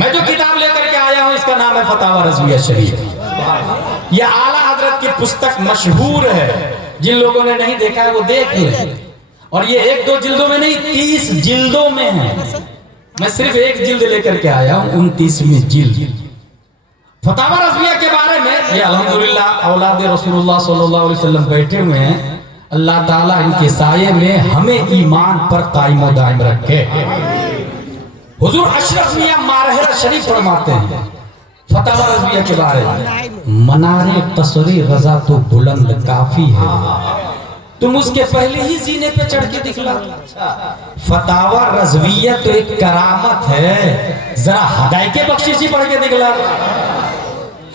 میں جو کتاب لے کر کے آیا ہوں اس کا نام ہے فتاوی رضویہ شریف. یہ اعلیٰ حضرت کی پستک مشہور ہے، جن لوگوں نے نہیں دیکھا ہے وہ دیکھ لیں. اور یہ 1-2 جلدوں میں نہیں، 30 جلدوں میں ہے. میں صرف ایک جلد لے کر کے آیا ہوں، 29ویں جلد. فتاوی رضویہ کے بارے میں یہ الحمدللہ اولاد رسول اللہ صلی اللہ علیہ وسلم بیٹھے ہوئے ہیں. اللہ تعالیٰ ان کے سائے میں ہمیں ایمان پر قائم و دائم رکھے. حضور اشرف میاں مارحلہ شریف فرماتے ہیں فتاوی رضویہ کے بارے میں، منار قصر رضا تو بلند کافی ہے، تم اس کے پہلے ہی زینے پہ چڑھ کے دکھلا. فتاوی رضویہ تو ایک کرامت ہے، ذرا ہدایت بخششی پڑھ کے دکھلا.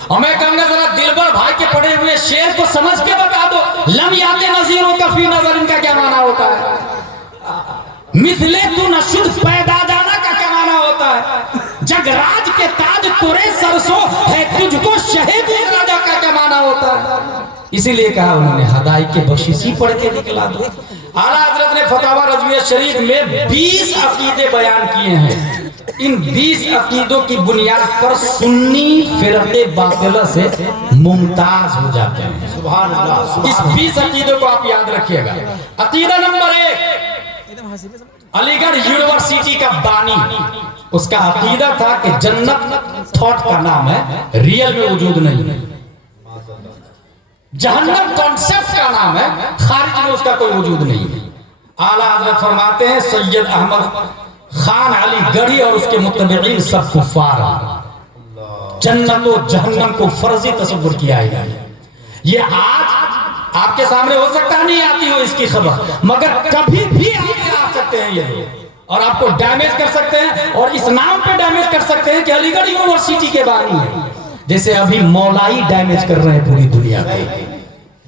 اور میں کہوں گا ذرا دلبر بھائی کے پڑھے ہوئے شعر کو سمجھ کے بتا دو، لم یات نظیروں کا فی نظر، ان کا کیا معنی ہوتا ہے؟ مثلے تو نشد پیدا جانا کا کیا معنی ہوتا ہے؟ جگ راج کے تاج تورے سرسو ہے تجھ کو شہید راجہ کا کیا معنی ہوتا ہے؟ اسی لیے کہا انہوں نے ہدایت کے بخششی پڑھ کے دکھلا دو. اعلیٰ حضرت نے فتاوی رضویہ شریف میں 20 عقیدے بیان کیے ہیں. ان 20 عقیدوں کی بنیاد پر سنی فرقہ باطلہ سے ممتاز ہو جاتے ہیں. سبحان اللہ. اس 20 عقیدوں کو آپ یاد رکھیے گا. عقیدہ نمبر 1، علی گڑھ یونیورسٹی کا بانی، اس کا عقیدہ تھا کہ جنت تھاٹ کا نام ہے، ریئل میں وجود نہیں. جہنم کانسیپٹ کا نام ہے، خارج میں اس کا کوئی وجود نہیں. اعلیٰ حضرت فرماتے ہیں سید احمد خان علی گڑھی اور اس کے متبعین سب کفار ہیں، جنت و جہنم کو فرضی تصور کیا ہے. یہ آج آپ کے سامنے ہو سکتا ہے نہیں آتی ہو اس کی خبر، مگر کبھی بھی آ سکتے ہیں یہ لوگ اور آپ کو ڈیمیج کر سکتے ہیں، اور اس نام پہ ڈیمیج کر سکتے ہیں کہ علی گڑھ یونیورسٹی کے بانی ہے، جیسے ابھی مولائی ڈیمیج کر رہے ہیں پوری دنیا میں.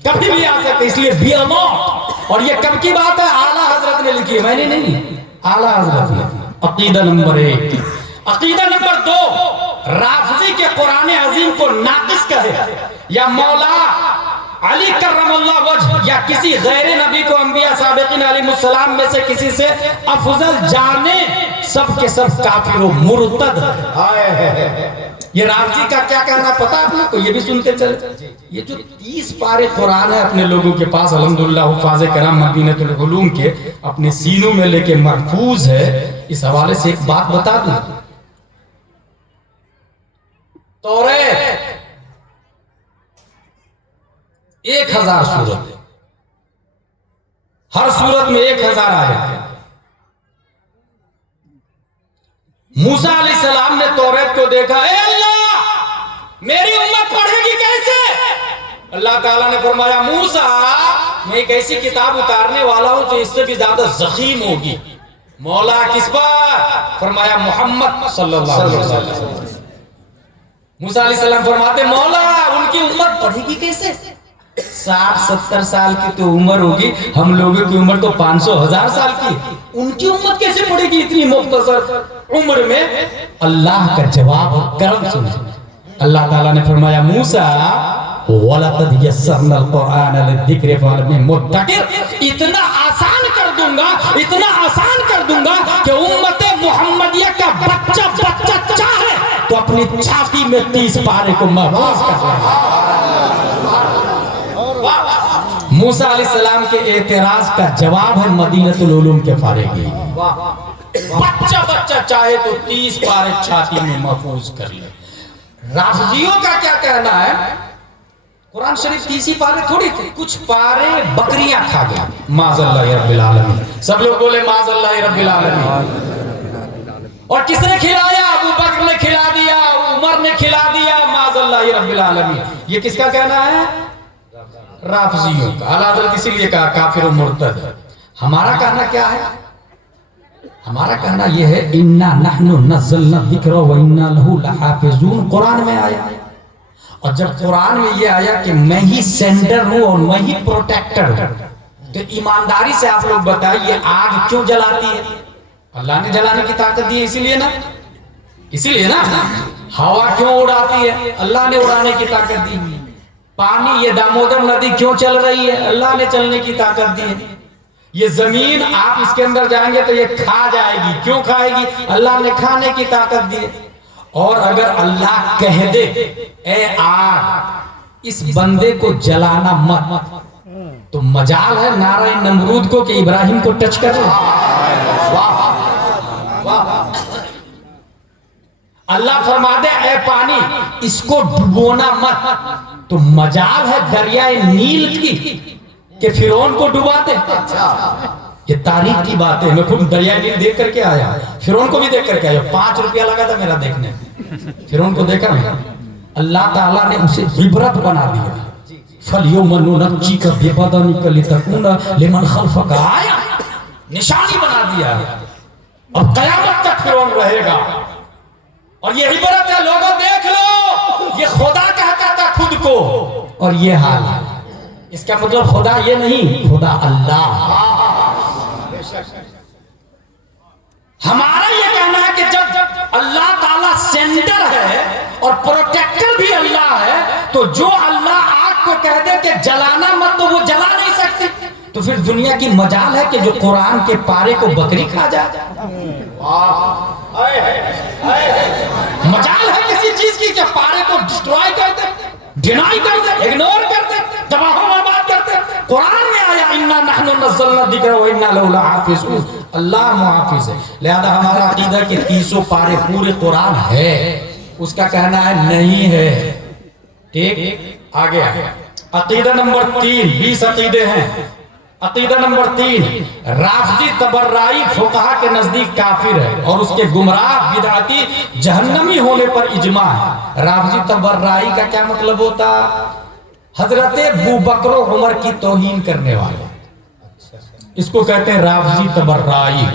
کبھی بھی آ سکتے، اس لیے بی الرٹ. اور یہ کب کی بات ہے؟ اعلیٰ حضرت نے لکھی ہے، میں نے نہیں، اعلیٰ حضرت نے. عقیدہ نمبر 1. عقیدہ نمبر 2، رافضی کے قرآن عظیم کو ناقص کہے یا مولا علی کرم اللہ وجہ یا کسی غیر نبی کو انبیاء سابقین علیہ السلام میں سے کسی سے افضل جانے، سب کے سب کافر و مرتد. یہ رافضی کا کیا کہنا پتا آپ کو؟ یہ بھی سنتے چلے. یہ جو 30 پارے قرآن ہے اپنے لوگوں کے پاس الحمدللہ حفاظ کرام مدینہ العلوم کے اپنے سینوں میں لے کے محفوظ ہے. اس حوالے سے ایک بات بتا دوں، توریت 1000 سورت ہے، ہر سورت میں 1000 آیت ہے. موسیٰ علیہ السلام نے توریت کو دیکھا، اے اللہ میری امت پڑھے گی کیسے؟ اللہ تعالیٰ نے فرمایا موسیٰ میں ایک ایسی کتاب اتارنے والا ہوں جو اس سے بھی زیادہ ضخیم ہوگی. مولا کس پر؟ فرمایا محمد صلی اللہ علیہ وسلم. موسیٰ علیہ السلام فرماتے مولا ان کی امت پڑھے گی کیسے؟ 60-70 سال کی تو عمر ہوگی، ہم لوگوں کی عمر تو 500-1000 سال کی، ان کی امت کیسے پڑھے گی اتنی مختصر عمر میں؟ اللہ کا جواب اور کرم سنیں. اللہ تعالیٰ نے فرمایا موسیٰ وَلَقَدْ يَسَّرْنَا الْقُرْآنَ لِلذِّكْرِ فَهَلْ مِن مُدَّكِرٍ. اتنا آسان کر دوں گا، اتنا آسان کر دوں گا کہ امت محمدیہ کا بچہ چاہے تو اپنی چھاتی میں 30 پارے کو محفوظ کر لے. موسیٰ علیہ السلام کے اعتراض کا جواب ہے مدینہ العلوم کے فارغی. بچہ چاہے تو 30 پارے چھاتی میں محفوظ کر لے. رافضیوں کا کیا کہنا ہے؟ قرآن شریف 30 پارے تھوڑی تھے، کچھ پارے بکریاں کھا گیا. معاذ اللہ رب العالمین. سب لوگ بولے معاذ اللہ رب العالمین. اور کس نے کھلایا؟ ابو بکر نے کھلا دیا، عمر نے کھلا دیا. معاذ اللہ رب العالمین. یہ کس کا کہنا ہے؟ رافضیوں کا. اعلیٰ حضرت اسی لیے کہا کافر و مرتد. ہمارا کہنا کیا ہے؟ ہمارا کہنا یہ ہے اِنَّا نَحْنُ نَزَّلْنَا الذِّكْرَ وَإِنَّا لَهُ لَحَافِظُونَ. قرآن میں آیا، اور جب قرآن میں یہ آیا کہ میں ہی سینڈر ہوں اور میں ہی پروٹیکٹر ہوں، تو ایمانداری سے آپ لوگ بتائیے آگ کیوں جلاتی ہے؟ اللہ نے جلانے کی طاقت دی ہے، اسی لیے نا. ہوا کیوں اڑاتی ہے؟ اللہ نے اڑانے کی طاقت دی. پانی یہ دامودر ندی کیوں چل رہی ہے؟ اللہ نے چلنے کی طاقت دی ہے. یہ زمین آپ اس کے اندر جائیں گے تو یہ کھا جائے گی، کیوں کھائے گی؟ اللہ نے کھانے کی طاقت دی ہے. اور اگر اللہ کہہ دے اے آگ اس بندے کو جلانا مت، تو مجال ہے نعرہ نمرود کو کہ ابراہیم کو ٹچ کر لے۔ اللہ فرما دے اے پانی اس کو ڈبونا مت، تو مجال ہے دریائے نیل کی کہ فرعون کو ڈبا دے۔ یہ تاریخ کی بات ہے، میں خود دریائے نیل دیکھ کر کے آیا، فرعون کو بھی دیکھ کر کے آیا، 5 روپیہ لگا تھا میرا دیکھنے، فرعون کو دیکھا میں، اللہ تعالیٰ نے اسے عبرت بنا دیا۔ فَالْيَوْمَ نُنَجِّيكَ بِبَدَنِكَ لِتَكُونَ لِمَنْ خَلْفَكَ آیَةً، نشانی بنا دیا۔ اب قیامت تک فرعون رہے گا، اور یہ عبرت ہے، لوگوں دیکھ لو یہ خدا کہتا تھا خود کو، اور یہ حال ہے۔ اس کا مطلب خدا یہ نہیں، خدا اللہ۔ ہمارا یہ کہنا ہے کہ جب اللہ تعالیٰ سینٹر ہے اور پروٹیکٹر بھی اللہ ہے، تو جو اللہ آگ کو کہہ دے کہ جلانا مت تو وہ جلا نہیں سکتی، تو پھر دنیا کی مجال ہے کہ جو قرآن کے پارے کو بکری کھا جائے؟ مجال ہے کسی چیز کی کہ پارے کو ڈسٹرائے کر دے، ڈینائی کر دے، اگنور کر دے، تباہ و برباد کر دے؟ قرآن میں آیا اِنَّا نَحْنُ نَزَّلْنَا الذِّکْرَ وَإِنَّا لَهُ لَحَافِظُونَ، اللہ محافظ ہے۔ لہذا ہمارا عقیدہ کہ 300 پارے پورے قرآن ہے، اس کا کہنا ہے نہیں ہے۔ ٹھیک، آگے آگے عقیدہ نمبر 3، 20 عقیدے ہیں۔ عقیدہ نمبر 3، رافضی تبرعی فقہا کے نزدیک کافر ہے اور اس کے گمراہ بدعتی جہنمی ہونے پر اجماع ہے۔ رافضی تبرعی کا کیا مطلب ہوتا؟ حضرت ابوبکر و عمر کی توہین کرنے والے، اس کو کہتے ہیں رافضی تبرعی۔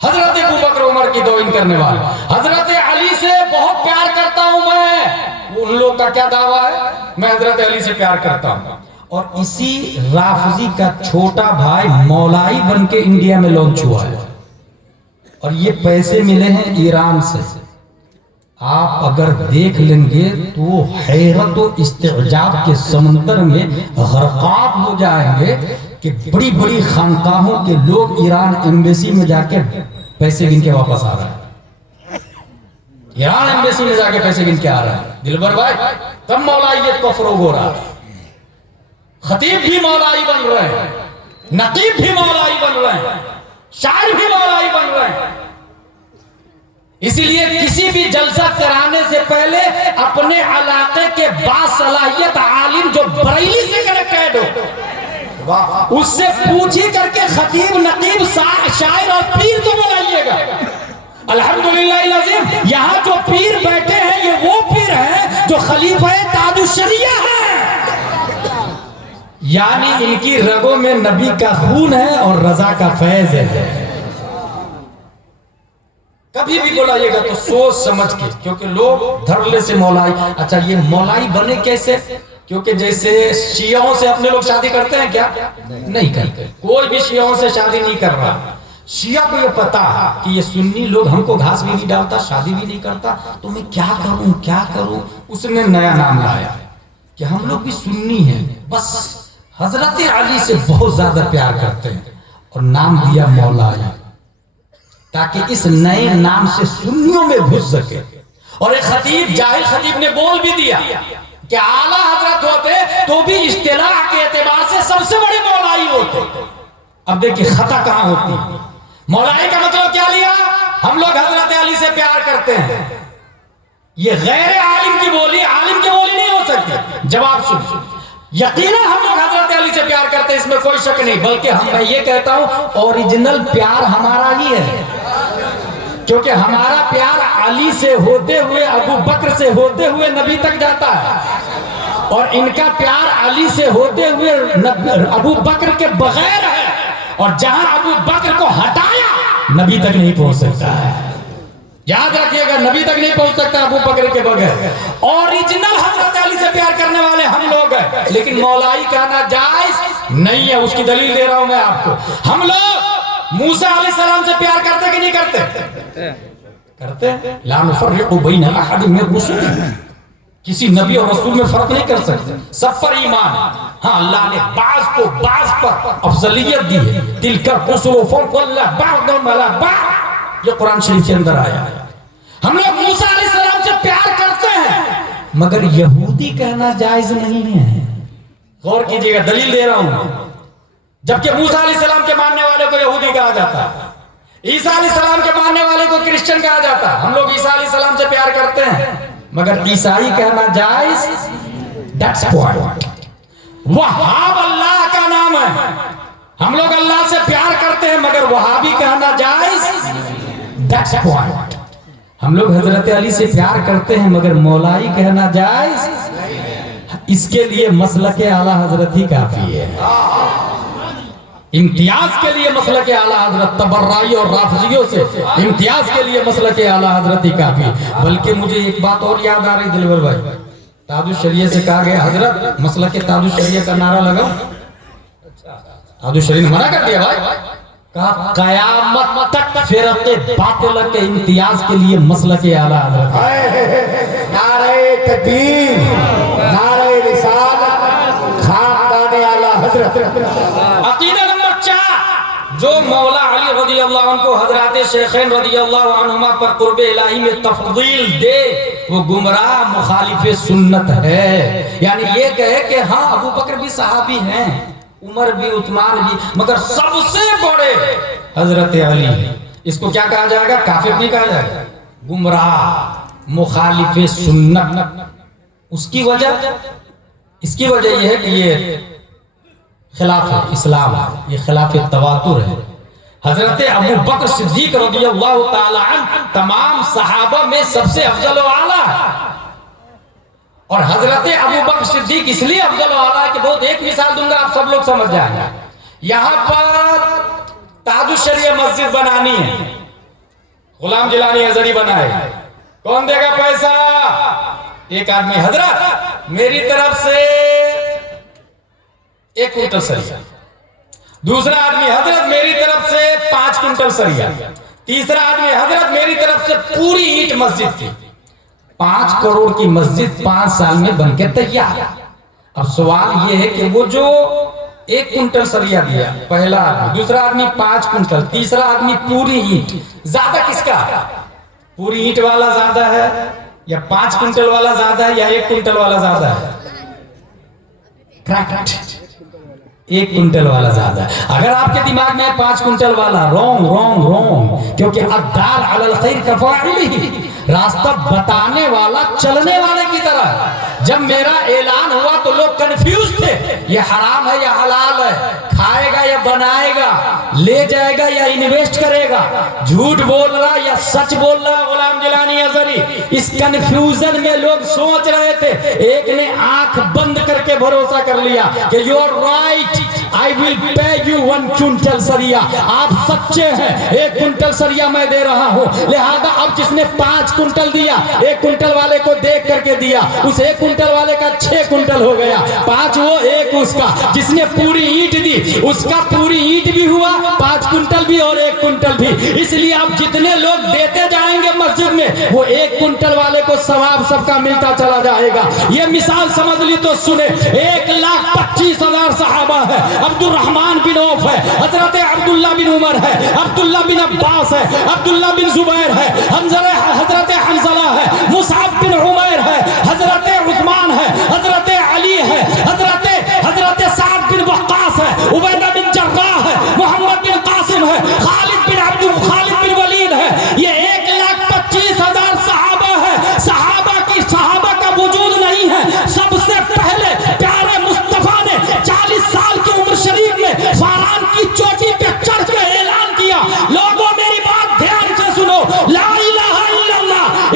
حضرت ابوبکر و عمر کی توہین کرنے والے، حضرت علی سے بہت پیار کرتا ہوں میں، ان لوگ کا کیا دعویٰ ہے؟ میں حضرت علی سے پیار کرتا ہوں۔ اور اسی رافضی کا چھوٹا بھائی مولائی بن کے انڈیا میں لانچ ہوا ہے، اور یہ پیسے ملے ہیں ایران سے۔ آپ اگر دیکھ لیں گے تو حیرت و استعجاب کے سمندر میں غرقاب ہو جائیں گے کہ بڑی بڑی خانقاہوں کے لوگ ایران ایمبیسی میں جا کے پیسے گن کے واپس آ رہے ہیں، ایران ایمبیسی میں جا کے پیسے گن کے آ رہے ہیں۔ دلبر بھائی، تب مولائیت کو فروغ ہو رہا ہے، خطیب بھی مولائی بن رہے ہیں، نقیب بھی مولائی بن رہے ہیں، شاعر بھی مولائی بن رہے ہیں۔ اسی لیے کسی بھی جلسہ کرانے سے پہلے اپنے علاقے کے باصلاحیت عالم جو بریلی سے کنیکٹڈ ہو، اس سے پوچھی کر کے خطیب، نقیب، شاعر اور پیر کو بلائیے گا۔ الحمدللہ العظیم، یہاں جو پیر بیٹھے ہیں یہ وہ پیر ہیں جو خلیفہ تاج الشریعہ ہیں، یعنی ان کی رگوں میں نبی کا خون ہے اور رضا کا فیض ہے۔ کبھی بھی بلائیے گا تو سوچ سمجھ کے، کیونکہ لوگ دھڑلے سے مولائی، اچھا یہ مولائی بنے کیسے؟ کیونکہ جیسے شیعوں سے اپنے لوگ شادی کرتے ہیں کیا؟ نہیں کرتے، کوئی بھی شیعوں سے شادی نہیں کر رہا۔ شیعہ کو یہ پتا کہ یہ سنی لوگ ہم کو گھاس بھی نہیں ڈالتا، شادی بھی نہیں کرتا، تو میں کیا کروں کیا کروں؟ اس نے نیا نام لایا کہ ہم لوگ بھی سنی ہیں، بس حضرت علی سے بہت زیادہ پیار کرتے ہیں، اور نام دیا مولائی، تاکہ اس نئے نام سے سنیوں میں گھس سکے۔ اور ایک خطیب، جاہل خطیب نے بول بھی دیا کہ اعلیٰ حضرت ہوتے تو بھی اصطلاح کے اعتبار سے سب سے بڑے مولائی ہوتے۔ اب دیکھیں خطا کہاں ہوتی ہے۔ مولائی کا مطلب کیا لیا؟ ہم لوگ حضرت علی سے پیار کرتے ہیں، یہ غیر عالم کی بولی، عالم کی بولی نہیں ہو سکتی۔ جواب سن، یقیناً ہم لوگ حضرت علی سے پیار کرتے ہیں، اس میں کوئی شک نہیں، بلکہ میں یہ کہتا ہوں اوریجنل پیار ہمارا ہی ہے، کیونکہ ہمارا پیار علی سے ہوتے ہوئے، ابو بکر سے ہوتے ہوئے نبی تک جاتا ہے، اور ان کا پیار علی سے ہوتے ہوئے ابو بکر کے بغیر ہے، اور جہاں ابو بکر کو ہٹایا نبی تک نہیں پہنچ سکتا ہے۔ یاد رکھیے گا، نبی تک نہیں پہنچ سکتا ابو بکر کے بغیر۔ اوریجنل حضرت علی سے پیار کرنے والے ہم لوگ ہیں، لیکن مولائی کہنا جائز نہیں ہے۔ اس کی دلیل دے رہا ہوں میں آپ کو۔ ہم لوگ موسیٰ علیہ السلام سے پیار کرتے کہ نہیں کرتے؟ کرتے ہیں۔ لا نفرق بین احد من رسل، کسی نبی اور رسول میں فرق نہیں کر سکتے، سب پر ایمان ہے۔ ہاں، اللہ نے بعض کو بعض پر افضلیت دی ہے، تلک الرسل فضلنا بعضهم علی بعض، یہ قرآن شریف کے اندر آیا ہے۔ ہم لوگ موسیٰ मगर यहूदी कहना जायज नहीं है। गौर कीजिएगा, दलील दे रहा हूं। जबकि मूसा अलैहिस्सलाम के मानने वाले को यहूदी कहा जाता, ईसा अलैहिस्सलाम के मानने वाले को क्रिश्चियन कहा जाता। हम लोग ईसा अलैहिस्सलाम से प्यार करते हैं, मगर ईसाई कहना जायज, दैट्स पॉइंट। वहाब अल्लाह का नाम है, हम लोग अल्लाह से प्यार करते हैं, मगर वहाबी कहना जायज, दैट्स पॉइंट। हम लोग हजरत अली से प्यार करते हैं, मगर मौलाई कहना जायज, इसके लिए मसलके आला हजरत ही काफी है। इम्तियाज के लिए मसलके आला हजरत, तबर्राई और राफजियों से इम्तियाज के लिए मसलके आला हजरत ही काफी। बल्कि मुझे एक बात और याद आ रही दिलवर भाई, तादुश शरिया से कहा गया हजरत मसलके तादुश शरिया का नारा लगा, तादुश शरिया ने मना कर दिया भाई, कहा कयामत तक फिरके बातिल के इम्तियाज के लिए मसलके आला हजरत। नारे तकबीर, नारे रिसालत, खानदान आला हजरत। अकीदा नंबर 4, जो मौला अली रज़ी अल्लाह अन्हु हजरत शेखैन रज़ी अल्लाह अन्हुमा पर कुर्ब इलाही में तफदील दे, वो गुमराह मुखालिफ सुन्नत है। यानी ये कहे कि हाँ अबू बकर भी सहाबी हैं, उमर भी, उस्मान भी, मगर सबसे बड़े हजरत अली हैं। इसको क्या कहा जाएगा? काफिर नहीं कहा जाएगा, गुमराह मुखालिफ सुन्नत। उसकी वजह, इसकी वजह यह है कि ये खिलाफ इस्लाम है, ये खिलाफ तवातुर है। हजरत अबू बकर सिद्दीक रज़ियल्लाहु ताला अन्हु तमाम सहाबा में सबसे अफजल व आला है। और हजरत अबू बकर सिद्दीक इसलिए अफजल व आला है कि बहुत एक मिसाल दूंगा, आप सब लोग समझ जाएंगे। यहां पर ताजुश शरिया मस्जिद बनानी है, गुलाम जिलानी हजरी बनाए, कौन देगा पैसा? एक आदमी, हजरत मेरी तरफ से 1 कुंटल सरिया, दूसरा आदमी, हजरत मेरी तरफ से 5 कुंटल सरिया, तीसरा आदमी, हजरत मेरी तरफ से पूरी ईंट मस्जिद की। 5 करोड़ की मस्जिद 5 साल में बनके तैयार। अब सवाल यह है कि वो जो 1 कुंटल सरिया दिया पहला आदमी, दूसरा आदमी 5 कुंटल, तीसरा आदमी पूरी ईंट, ज्यादा किसका? पूरी ईंट वाला ज्यादा है या 5 कुंटल वाला ज्यादा है या 1 कुंटल वाला ज्यादा है? करेक्ट, 1 कुंटल वाला ज्यादा है। अगर आपके दिमाग में 5 कुंटल वाला, रॉन्ग रॉन्ग रॉन्ग, क्योंकि अद्दाल अलल खैर कफाइलिही, रास्ता बताने वाला चलने वाले की तरह। जब मेरा ऐलान हुआ तो लोग कंफ्यूज थे, ये हराम है या हलाल है, खाएगा या बनाएगा, ले जाएगा या इन्वेस्ट करेगा, झूठ बोल रहा या सच बोल रहा गुलाम जिलानी हजरी। इस कंफ्यूजन में लोग सोच रहे थे, एक ने आंख बंद करके भरोसा कर लिया कि you are right, I will pay you 1 कुंटल सरिया, आप सच्चे हैं, 1 कुंटल सरिया मैं दे रहा हूं। लिहाजा अब जिसने 5 कुंटल दिया, 1 कुंटल वाले को देख करके दिया, उस 1 कुंटल वाले का 6 कुंटल हो गया, 5 वो 1 उसका। जिसने पूरी ईंट दी उसका पूरी ईंट भी हुआ, 5 कुंटल भी और 1 कुंटल भी। इसलिए अब जितने लोग देते जाएंगे मस्जिद में, वो 1 कुंटल वाले को सवाब सबका मिलता चला जाएगा। ये मिसाल समझ ली तो सुने, 1,25,000 सहाबा है, अब्दुल रहमान बिन औफ है, हजरत अब्दुल्ला बिन उमर है, अब्दुल्ला बिन अब्बास है, अब्दुल्ला बिन जुबैर है, हजरत हंज़ला है, मुसअब बिन उमैर है, हजरत उस्मान है, हजरत अली है, हजरत साद बिन वक्कास है, उबैदा बिन जर्राह है, मोहम्मद बिन कासिम है, खालिद बिन वलीद है। ये 1,25,000 सहाबा है। सहाबा का वजूद नहीं है, सबसे पहले प्यारे मुस्तफा ने 40 साल की उम्र शरीफ में फारान की चोटी पे चढ़ के ऐलान किया, लोगों मेरी बात ध्यान से सुनो, ला इलाहा इल्लल्लाह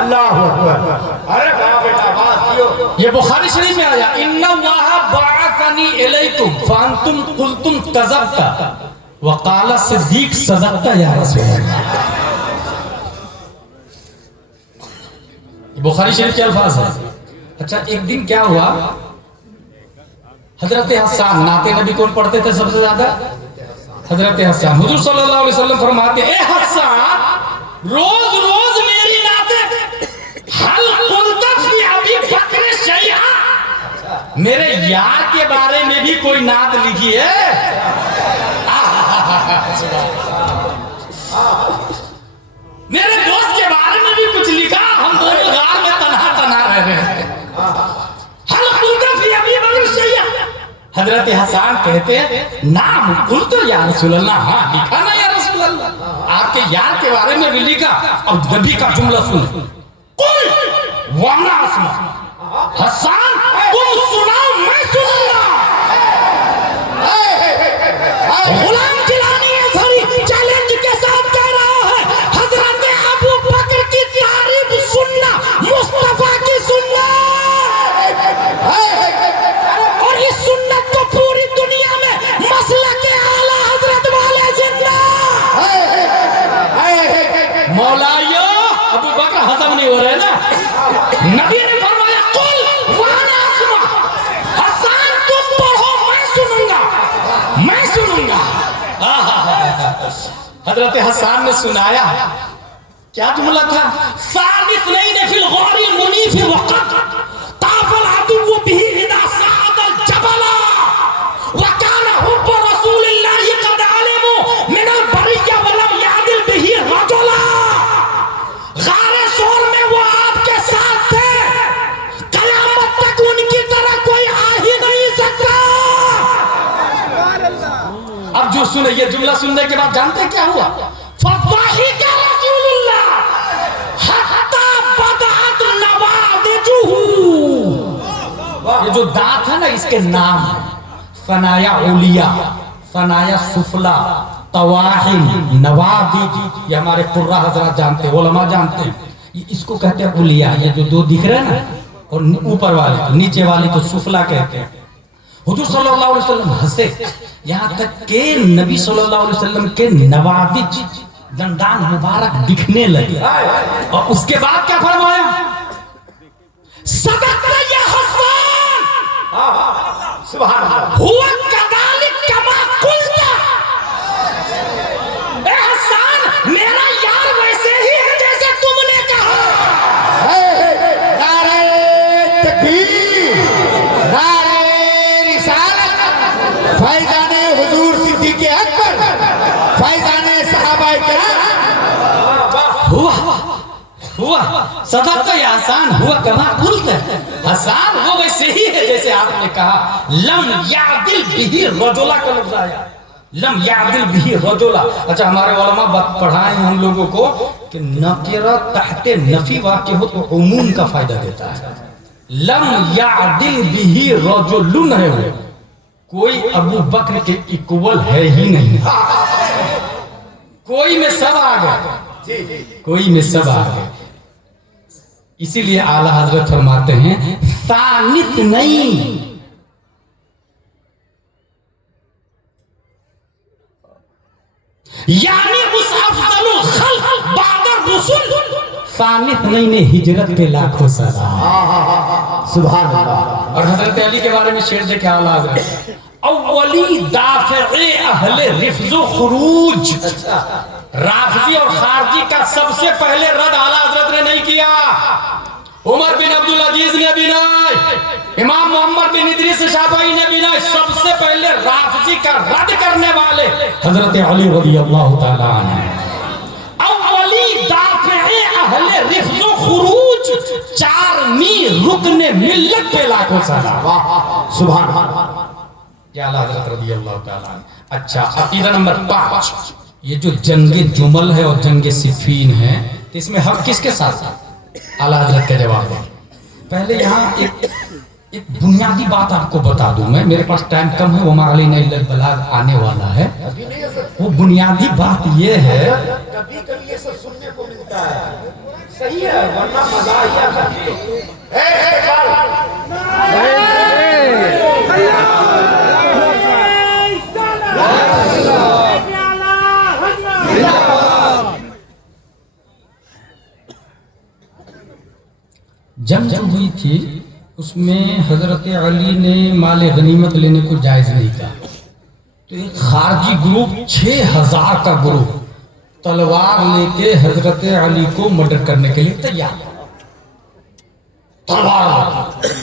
اللہ اکبر. ارے باپ بیٹا بات کیوں. یہ بخاری شریف میں آیا ان اللہ بعثنی الیکم فانتم قلتم کذبت وقال صدیق صدقت یا رسول اللہ. بخاری شریف کے الفاظ ہیں. اچھا ایک دن کیا ہوا, حضرت حسان, نعت نبی کون پڑھتے تھے سب سے زیادہ؟ حضرت حسان. حضور صلی اللہ علیہ وسلم فرماتے اے حسان روز روز میری نعتیں حل قلت فی ابی بکر شیئا, میرے یار کے بارے میں بھی کوئی نعت لکھی ہے؟ میرے دوست کے بارے میں بھی کچھ لکھا؟ ہم دونوں غار میں تنہا تنہا رہ رہے ہیں. حل قلت فی ابی بکر شیئا. حضرت حسان کہتے ہیں نام قلت یا رسول اللہ, ہاں لکھا نا یا رسول اللہ, آپ کے یار کے بارے میں بھی لکھا. اب نبی کا جملہ سنیں, قل وانا اسمع. حسان تم سناؤ میں سنوں گا. غلام جیلانی اثری چیلنج کے ساتھ کہہ رہا ہے حضرت ابو بکر کی تعریف سننا, مصطفیٰ کی سننا, اور اس سنت کو پوری دنیا میں مسلک اعلی حضرت والے زندہ. مولایو ابو بکر ہضم نہیں ہو رہے نا. نبی نے فرمایا قل وانا اسمع. حسان تم پڑھو میں سنوں گا, میں سنوں گا. حضرت حسان نے سنایا. کیا جملہ تھا؟ ثالث نہیں فی الغار المنیف وقت طاف العدو به اذا صعد الجبل وكان حب رسول الله قد علموا من البرية ولم يعدل به رجلا. غار سور میں وہ آپ کے ساتھ تھے, قیامت تک ان کی طرح کوئی آ ہی نہیں سکتا. اب جو سنے یہ جملہ سننے کے بعد جانتے کیا ہوا؟ فضحك رسول اللہ حتی بدأت نوادجہ. یہ جو دانت ہے نا اس کے نام ہے ثنایا علیہ, ثنایا سفلا, طواحن, نوادج. یہ ہمارے قرہ حضرات جانتے ہیں, علماء جانتے ہیں. اس کو کہتے ہیں علیہ. یہ جو دو دکھ رہے ہیں نا, اور اوپر والے نیچے والے کو سفلا کہتے ہیں. حضور صلی اللہ علیہ وسلم ہنسے, یہاں تک کہ نبی صلی اللہ علیہ وسلم کے نوادج دندان مبارک دکھنے لگے. اور اس کے بعد کیا فرمایا؟ صدقت یا حسان, سبحان اللہ. ہوا کذالک کما قلت. اے حسان میرا یار ویسے ہی ہے جیسے تم نے کہا. نعرہ تکبیر, نعرہ رسالت, فیضان حضور صدیق اکبر, فیضان صحابہ کرام. ہوا صدقت یا حسان, ہوا کما قلت. حسان وہ ویسے ہی ہے جیسے آپ نے کہا. لم یعدل بہ رجلا کا لفظ آیا, لم یعدل بہ رجلا. اچھا ہمارے علماء پڑھائے ہیں ہم لوگوں کو کہ نکرہ تحت نفی واقع ہو تو عموم کا فائدہ دیتا ہے. لم یعدل بہ رجل ہے, وہ کوئی ابو بکر کے اکول ہے ہی نہیں. کوئی میں سب آ گئے, کوئی میں سب آ گئے. اسی لیے اعلیٰ حضرت فرماتے ہیں ثالث نہیں, یعنی اس افضل الخلق بعد الرسل. ثالث نہیں, ہجرت کے لاکھوں سلام. سبحان اللہ. اور حضرت علی کے بارے میں شعر دیکھے اعلیٰ حضرت, اولی دافع اہل رفض و خروج. رافضی اور خارجی کا سب سے پہلے رد اعلیٰ حضرت نے نہیں کیا, عمر بن عبدالعزیز نے بھی نہیں, امام محمد بن ادریس شافعی نے بھی نہیں. سب سے پہلے رافضی کا رد کرنے والے حضرت علی رضی اللہ تعالیٰ عنہ. اولی دافع اہل رفض و خروج, چارمی رکن ملت پہ لاکھوں سلام. سبحان اللہ. یا اعلیٰ حضرت رضی اللہ تعالیٰ عنہ. اچھا عقیدہ نمبر 5, یہ جو جنگ جمل ہے اور جنگ صفین ہے, اس میں حق کس کے ساتھ تھا؟ اعلیٰ حضرت کا جواب ہے. پہلے یہاں ایک एक बुनियादी बात आपको बता दूं मैं, मेरे पास टाइम कम है, वो हमारे लिए बलाग आने वाला है। अभी नहीं है सर, वो बुनियादी बात ये है, कभी कभी ये सब सुनने को मिलता है, सही है, वरना मजा ही आता है। जंग जो हुई थी उसमें हजरत अली ने माल गनीमत लेने को जायज नहीं कहा, तो एक खारजी ग्रुप 6000 का ग्रुप तलवार लेके हजरत अली को मर्डर करने के लिए तैयार। तलवार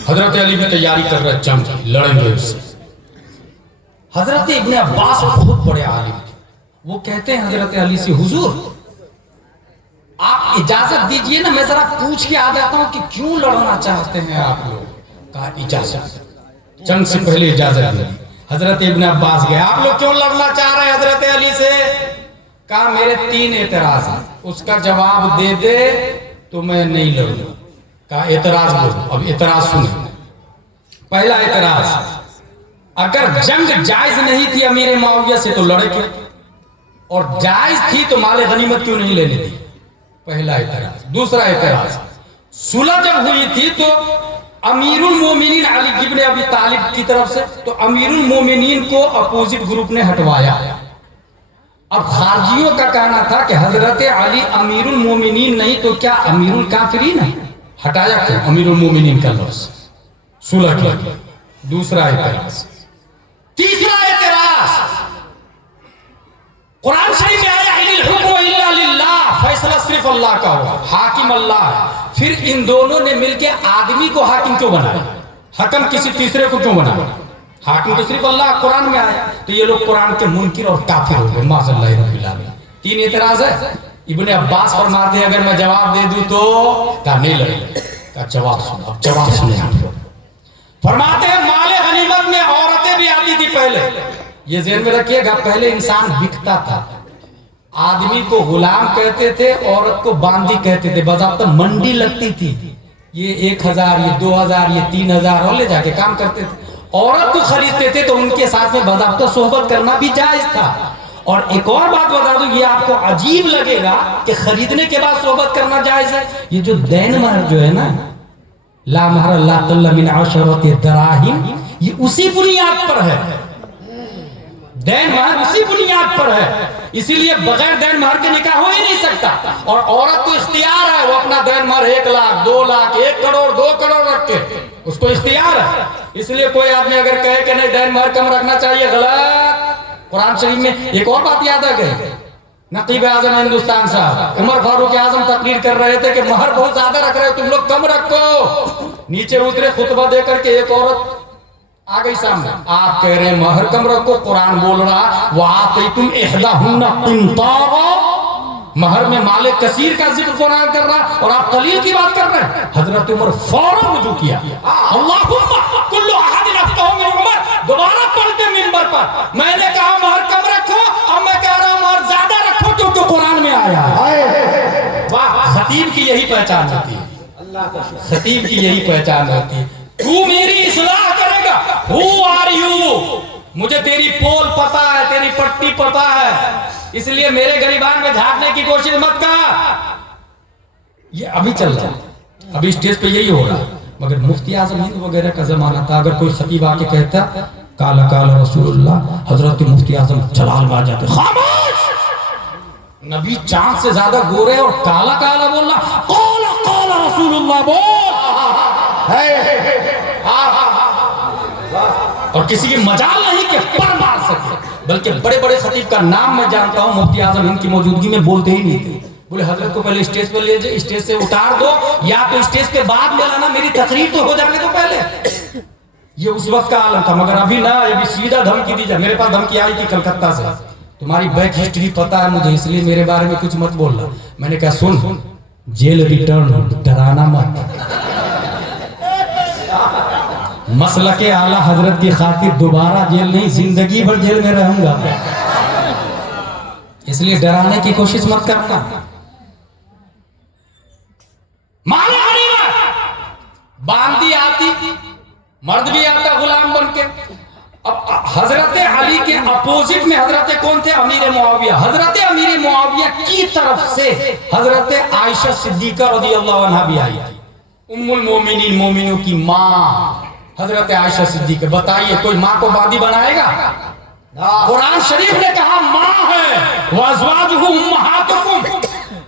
हजरत अली की तैयारी कर रहे, जंग लड़ेंगे उससे। हजरत इब्ने अब्बास बहुत बड़े आलिम थे, वो कहते हैं हजरत अली से, हुजूर आप इजाजत दीजिए ना, मैं जरा पूछ के आ जाता हूं कि क्यों लड़ना चाहते हैं आप लोग। कहा इजाजत, जंग से पहले इजाजत दी। हजरत इब्ने अब्बास गए, आप लोग क्यों लड़ना चाह रहे हैं हजरत अली से? कहा मेरे 3 एतराज हैं, उसका जवाब दे दे तो मैं नहीं लड़ूंगा। कहा एतराज बोलो, अब एतराज सुनो। पहला एतराज, अगर जंग जायज नहीं थी अमीर मुआविया से तो लड़े क्यों, और जायज थी तो माल गनीमत क्यों नहीं लेने दी? पहला एतराज। दूसरा एतराज, सुलह जब हुई थी तो अमीरुल मोमिनीन अली इब्ने अबी तालिब की तरफ से, तो अमीरुल मोमिनीन को अपोजिट ग्रुप ने हटवाया। अब खारजियों का कहना था कि हजरत अली अमीरुल मोमिनीन नहीं तो क्या अमीरुल काफिरीन है, हटाया क्यों अमीरुल मोमिनीन का लफ्ज, सुलह किया। दूसरा एतराज। तीसरा एतराज, कुरान शरीफ में आया इनिल हुक्म इल्ला लिल्लाह, फैसला सिर्फ अल्लाह का होगा, हाकिम अल्लाह है। फिर इन दोनों ने मिलकर आदमी को हाकिम क्यों बनाया, हकम किसी तीसरे को क्यों बनाया? हाकिम तो सिर्फ अल्लाह, कुरान में आया। तो ये लोग कुरान के मुनकिर और काफिर हो गए, माज़अल्लाह रब्बिल आलमीन। 3 एतराज है। इब्ने अब्बास फरमाते हैं अगर मैं जवाब दे दूं तो, कहा नहीं लड़ेंगे। कहा जवाब सुनो, अब जवाब सुने आप लोग। फरमाते हैं माले गनीमत में औरतें भी आती थी पहले, ये ज़हन में रखिएगा, पहले इंसान बिकता था, आदमी को गुलाम कहते थे, औरत को बांदी कहते थे, बाज़ाब्ता मंडी लगती थी, ये 1000, ये 2000, ये 3000 और ले जाके काम करते थे। औरत को खरीदते थे तो उनके साथ में बाज़ाब्ता सोहबत करना भी जायज था। और एक और बात बता दूं, ये आपको अजीब लगेगा कि खरीदने के बाद सोहबत करना जायज है। ये जो दैन महर जो है ना, ला महर ला तल्ला मिन अशरत दराहिम, ये उसी बुनियाद पर है, दैन महर उसी बुनियाद पर है। इसीलिए बगैर दैन महर के निकाह हो ही नहीं सकता। और औरत को इख्तियार है, वो अपना दैन महर 1 लाख, 2 लाख, 1 करोड़, 2 करोड़ रखे, उसको इख्तियार है। इसलिए कोई आदमी अगर कहे कि नहीं दैन महर कम रखना चाहिए, गलत। कुरान शरीफ में एक और बात याद आ गई, नकीब आजम हिंदुस्तान साहब उमर फारूक आजम तकरीर कर रहे थे कि महर बहुत ज्यादा रख रहे हो, तुम लोग कम रखो। नीचे उतरे खुतबा दे करके एक औरत आ गई सामने, आप कह रहे हैं महर कम रखो, कुरान बोल रहा वआतैतुम इहदाहुन्ना क़िंतारा, महर में माले कसीर का जिक्र कुरान कर रहा और आप कलील की बात कर रहे हैं। हजरत उमर फौरन रुजू किया, अल्लाहुम्मा कुल्लु अहदिन अफ्क़हु मिन उमर, दोबारा पढ़ते मिंबर पर। मैंने कहा महर कम रखो, अब मैं कह रहा हूं महर ज्यादा रखो क्योंकि कुरान में आया है। वाह, खतीब की यही पहचान होती है, खतीब की यही पहचान होती है। तू मेरी इस्लाह करेगा, हु आर यू, मुझे तेरी पोल पता है, तेरी पट्टी पता है, इसलिए मेरे गरीबान में झांकने की कोशिश मत कर। ये अभी चल रहा है, अभी स्टेज पे यही हो रहा है। मगर मुफ्ती आजम हिंद वगैरह का जमाना था, अगर कोई खतीब आके कहता काला काला रसूलुल्लाह, हजरत मुफ्ती आजम जलाल में आ जाते, खामोश, नबी चांद से ज्यादा गोरे और काला काला बोलना, काला काला रसूलुल्लाह बोल। और किसी की मजाल नहीं कि पर मार सके, बल्कि बड़े बड़े खतीब का नाम मैं जानता हूं, मुफ्ती आजम हिंद की मौजूदगी में बोलते ही नहीं थे। बोले हजरत को पहले स्टेज पे ले जाए, स्टेज से उतार दो, या तो स्टेज पे बाद में लाना, मेरी तकरीर तो हो जाने दो पहले। ये उस वक्त का आलम था, मगर अभी ना, अभी सीधा धमकी दी जाए। मेरे पास धमकी आई थी कलकत्ता से, तुम्हारी बैक हिस्ट्री पता है मुझे, इसलिए मेरे बारे में कुछ मत बोलना। मैंने कहा सुन, जेल रिटर्न, डराना मत, मसला के आला हजरत की खातिर दोबारा जेल नहीं, जिंदगी भर जेल में रहूंगा, इसलिए डराने की कोशिश मत करना। माले गनीमत बांदी आती, مرد بھی آتا غلام بن کے. اب حضرت علی کے اپوزٹ میں حضرت کون تھے؟ امیر معاویہ. حضرت امیر معاویہ کی طرف سے حضرت عائشہ صدیقہ رضی اللہ عنہ بھی آئی تھی. ام المومنین، مومنوں کی ماں حضرت عائشہ صدیقہ. بتائیے کوئی ماں کو باندی بنائے گا؟ قرآن شریف نے کہا ماں ہے. وَأَزْوَاجُهُ أُمَّهَاتُكُمْ.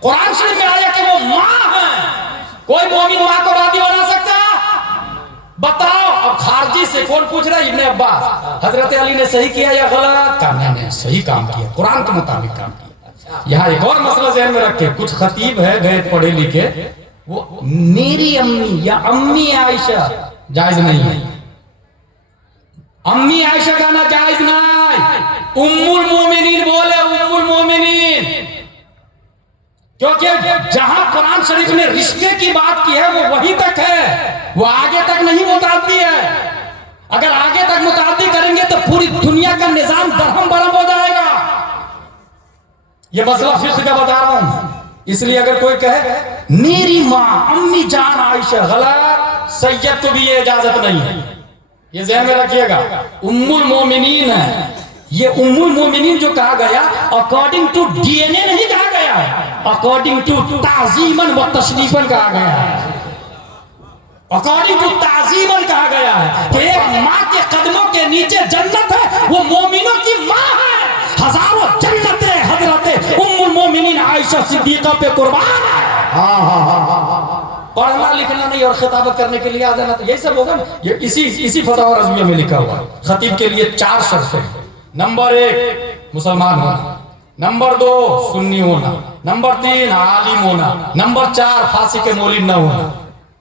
قرآن شریف میں آیا کہ وہ ماں ہے. کوئی مومن ماں کو باندی بنا سکتا؟ بتاؤ. اب خارجی سے کون پوچھ رہا ہے؟ ابن عباس. حضرت علی نے صحیح کیا یا غلط؟ کہا میں نے صحیح کام کیا، قرآن کے مطابق کام کیا. یہاں ایک اور مسئلہ ذہن میں رکھے. کچھ خطیب ہے گئے پڑھے لکھے، وہ میری امی یا امی عائشہ جائز نہیں ہے. امی عائشہ کہنا جائز نہیں. ام المومنین بولے، ام المومنین. کیونکہ جہاں قرآن شریف نے رشتے کی بات کی ہے وہ وہی تک ہے، وہ آگے تک نہیں متعدی ہے. اگر آگے تک متعدی کریں گے تو پوری دنیا کا نظام درہم برہم ہو جائے گا. یہ مسئلہ فقہ کا بتا رہا ہوں. اس لیے اگر کوئی کہے میری ماں امی جان عائشہ، غلط. سید کو بھی یہ اجازت نہیں ہے، یہ ذہن میں رکھیے گا. ام المومنین ہے. یہ ام المومنین جو کہا گیا اکارڈنگ ٹو ڈی این اے نہیں کہا گیا ہے، اکارڈنگ ٹو تعظیماً و تشریفاً کہا گیا ہے. اکارڈنگ ٹو تعظیماً کہا گیا ہے کہ ایک ماں کے قدموں کے نیچے جنت ہے، وہ مومنوں کی ماں ہے. ہزاروں جنتیں حضرت ام المومنین عائشہ صدیقہ پہ قربان ہے. پڑھنا لکھنا نہیں اور خطابت کرنے کے لیے آ جانا تو یہی سب ہوگا نا. یہ اسی فتاوی رضویہ میں لکھا ہوا ہے. خطیب کے لیے 4 شرطیں. نمبر 1 مسلمان ہونا، نمبر 2 سنی ہونا، نمبر 3 عالم ہونا، نمبر 4 فاسق مولد نہ ہونا.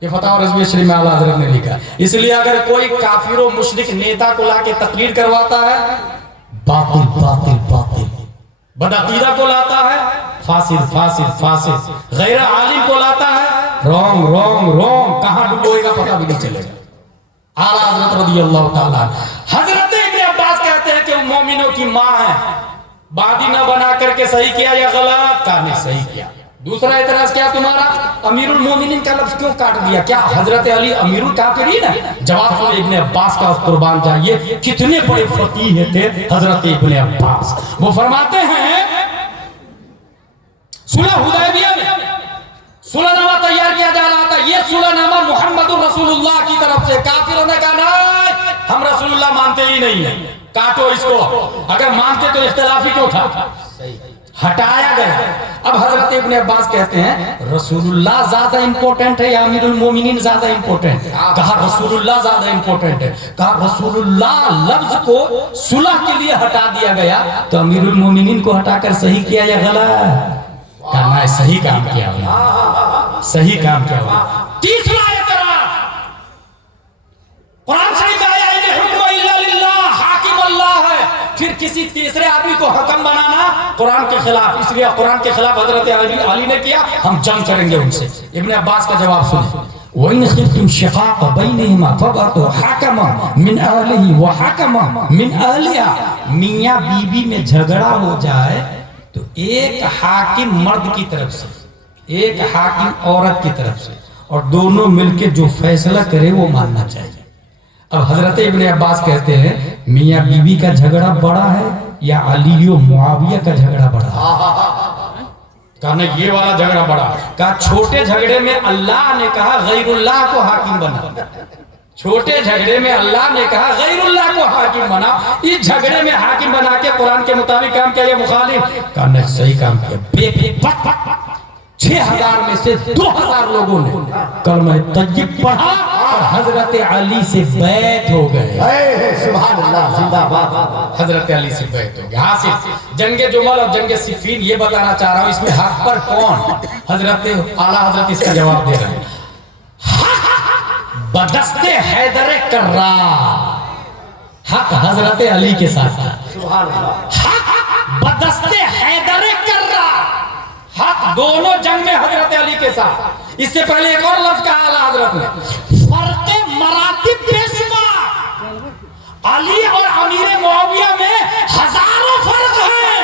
یہ فتاوی رضویہ شریف میں اعلیٰ حضرت نے لکھا. اس لیے اگر کوئی کافر و مشرک نیتا کو لا کے تقریر کرواتا ہے باطل باطل باطل، بدعقیدہ کو لاتا ہے فاسد فاسد فاسد، غیر عالم کو لاتا ہے رونگ رونگ رونگ، کہاں ڈبوئے گا پتہ بھی نہیں چلے گا. اعلیٰ حضرت رضی اللہ تعالیٰ. حضرت ابن عباس کہتے ہیں کہ وہ مومنوں کی ماں ہے. باندی نہ بنا کر کے صحیح کیا یا غلط؟ کہا نہیں صحیح کیا. دوسرا اعتراض کیا تمہارا؟ امیر المومنین کا لفظ کیوں کاٹ دیا؟ کیا حضرت علی امیر الکافرین ہے؟ جواب سن ابن عباس کا قربان جائیے. کتنے بڑے فقیہ تھے حضرت ابن عباس. وہ فرماتے ہیں صلح حدیبیہ میں صلح نامہ تیار کیا جا رہا تھا. یہ صلح نامہ محمد رسول اللہ کی طرف سے. کافروں نے کہا نہیں ہم رسول اللہ مانتے ہی نہیں ہیں، کاٹو اس کو. اگر مانتے تو اختلافی کیوں تھا؟ ہٹایا گیا. اب حضرت ابن عباس کہتے ہیں رسول اللہ زیادہ امپورٹنٹ ہے یا امیر المومنین زیادہ امپورٹنٹ؟ کہا رسول اللہ زیادہ امپورٹنٹ ہے. کہا رسول اللہ لفظ کو صلح کے لیے ہٹا دیا گیا تو امیر المومنین کو ہٹا کر صحیح کیا یا غلط؟ کہنا ہے صحیح کام کیا ہونا، صحیح کام کیا ہونا. تیسرا اعتراض قرآن شریف آیا ہے حکم الا للہ، حاکم اللہ ہے. پھر کسی تیسرے آدمی کو حکم بنانا قرآن کے خلاف. اس لیے قرآن کے خلاف حضرت علی نے کیا، ہم جنگ کریں گے ان سے. ابن عباس کا جواب سنیں. وَإِنْ خِفْتُمْ شِقَاقَ بَيْنِهِمَا فَابْعَثُوا حَكَمًا مِنْ أَهْلِهِ وَحَكَمًا مِنْ أَهْلِهَا. میاں بیوی میں جھگڑا ہو جائے تو ایک حاکم مرد کی طرف سے، ایک حاکم عورت کی طرف سے، اور دونوں مل کے جو فیصلہ کرے وہ ماننا چاہیے. اب حضرت ابن عباس کہتے ہیں میاں بیوی کا جھگڑا بڑا ہے یا علی و معاویہ کا جھگڑا بڑا ہے؟ کہا نہیں یہ والا جھگڑا بڑا. کہا چھوٹے جھگڑے میں اللہ نے کہا غیر اللہ کو حاکم بنا. چھوٹے جھگڑے میں اللہ نے کہا غیر اللہ کو حاکم بنا. اس جھگڑے میں حاکم بنا کے قرآن کے مطابق کام کیا یا مخالف؟ کہا نہیں صحیح کام کیا. 6000 میں سے 2000 لوگوں نے کلمہ طیب پڑھا اور حضرت علی سے بیعت ہو گئے. سبحان اللہ، زندہ باد. حضرت علی سے بیعت ہو گئے. حاصل جنگ جمل اور جنگ صفین. یہ بتانا چاہ رہا ہوں اس میں حق پر کون؟ حضرت اعلیٰ حضرت اس کا جواب دے رہے ہیں. بدست حیدر کرار، حق حضرت علی کے ساتھ تھا. سبحان اللہ. حق بدست حیدر کرار، حق دونوں جنگ میں حضرت علی کے ساتھ. اس سے پہلے ایک اور لفظ کہا اعلیٰ حضرت نے، فرق مراتب بے شمار. علی اور امیر معاویہ میں ہزاروں فرق ہیں،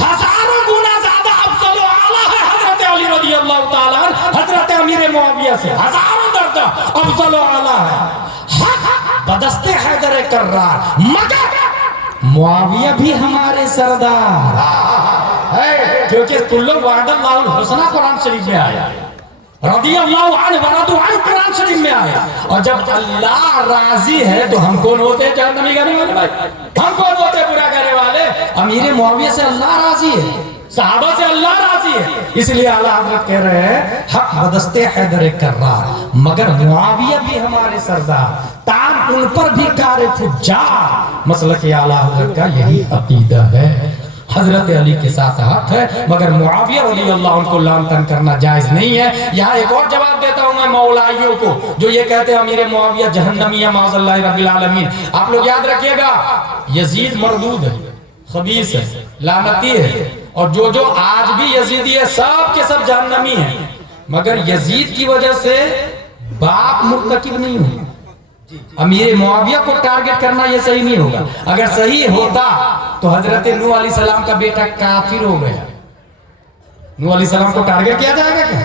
ہزاروں گنا زیادہ افضل و اعلیٰ ہے حضرت علی رضی اللہ تعالیٰ عنہ حضرت امیر معاویہ سے. ہزاروں درجہ افضل و اعلیٰ ہے. حیدر کرار مگر معاویہ بھی ہمارے سردار ہے، کیونکہ تم لوگ وعد اللہ الحسنہ قرآن شریف میں آیا، رضی اللہ عنہ ورضوا عنہ قرآن شریف میں آیا، اور جب اللہ راضی ہے تو ہم کون ہوتے ہیں جہنمی کرنے والے بھائی؟ ہم کون ہوتے ہیں برا کرنے والے؟ امیر معاویہ سے اللہ راضی ہے، صحابہ سے اللہ راضی ہے، اس لیے اعلیٰ حضرت کہہ رہے ہیں حق بدست حیدر کرار مگر معاویہ بھی ہمارے سردار، تان ان پر بھی کار فجار۔ مسلک اعلیٰ حضرت کا یہی عقیدہ ہے، حضرت علی کے ساتھ حق ہے مگر معاویہ رضی اللہ عنہ کو لعن طعن کرنا جائز نہیں ہے۔ یہاں ایک اور جواب دیتا ہوں میں مولائیوں کو جو یہ کہتے ہیں امیر معاویہ جہنمی ہے معاذ اللہ رب العالمین۔ آپ لوگ یاد رکھیے گا یزید مردود ہے، خبیث ہے، لعنتی ہے، اور جو آج بھی یزیدی ہے سب کے سب جہنمی ہیں، مگر یزید کی وجہ سے باپ مرتکب نہیں ہوئی۔ امیر معاویہ کو ٹارگٹ کرنا یہ صحیح نہیں ہوگا، اگر صحیح ہوتا تو حضرت نوح علیہ السلام کا بیٹا کافر ہو گیا۔ نوح علیہ السلام کو ٹارگٹ کیا جائے گا کیا؟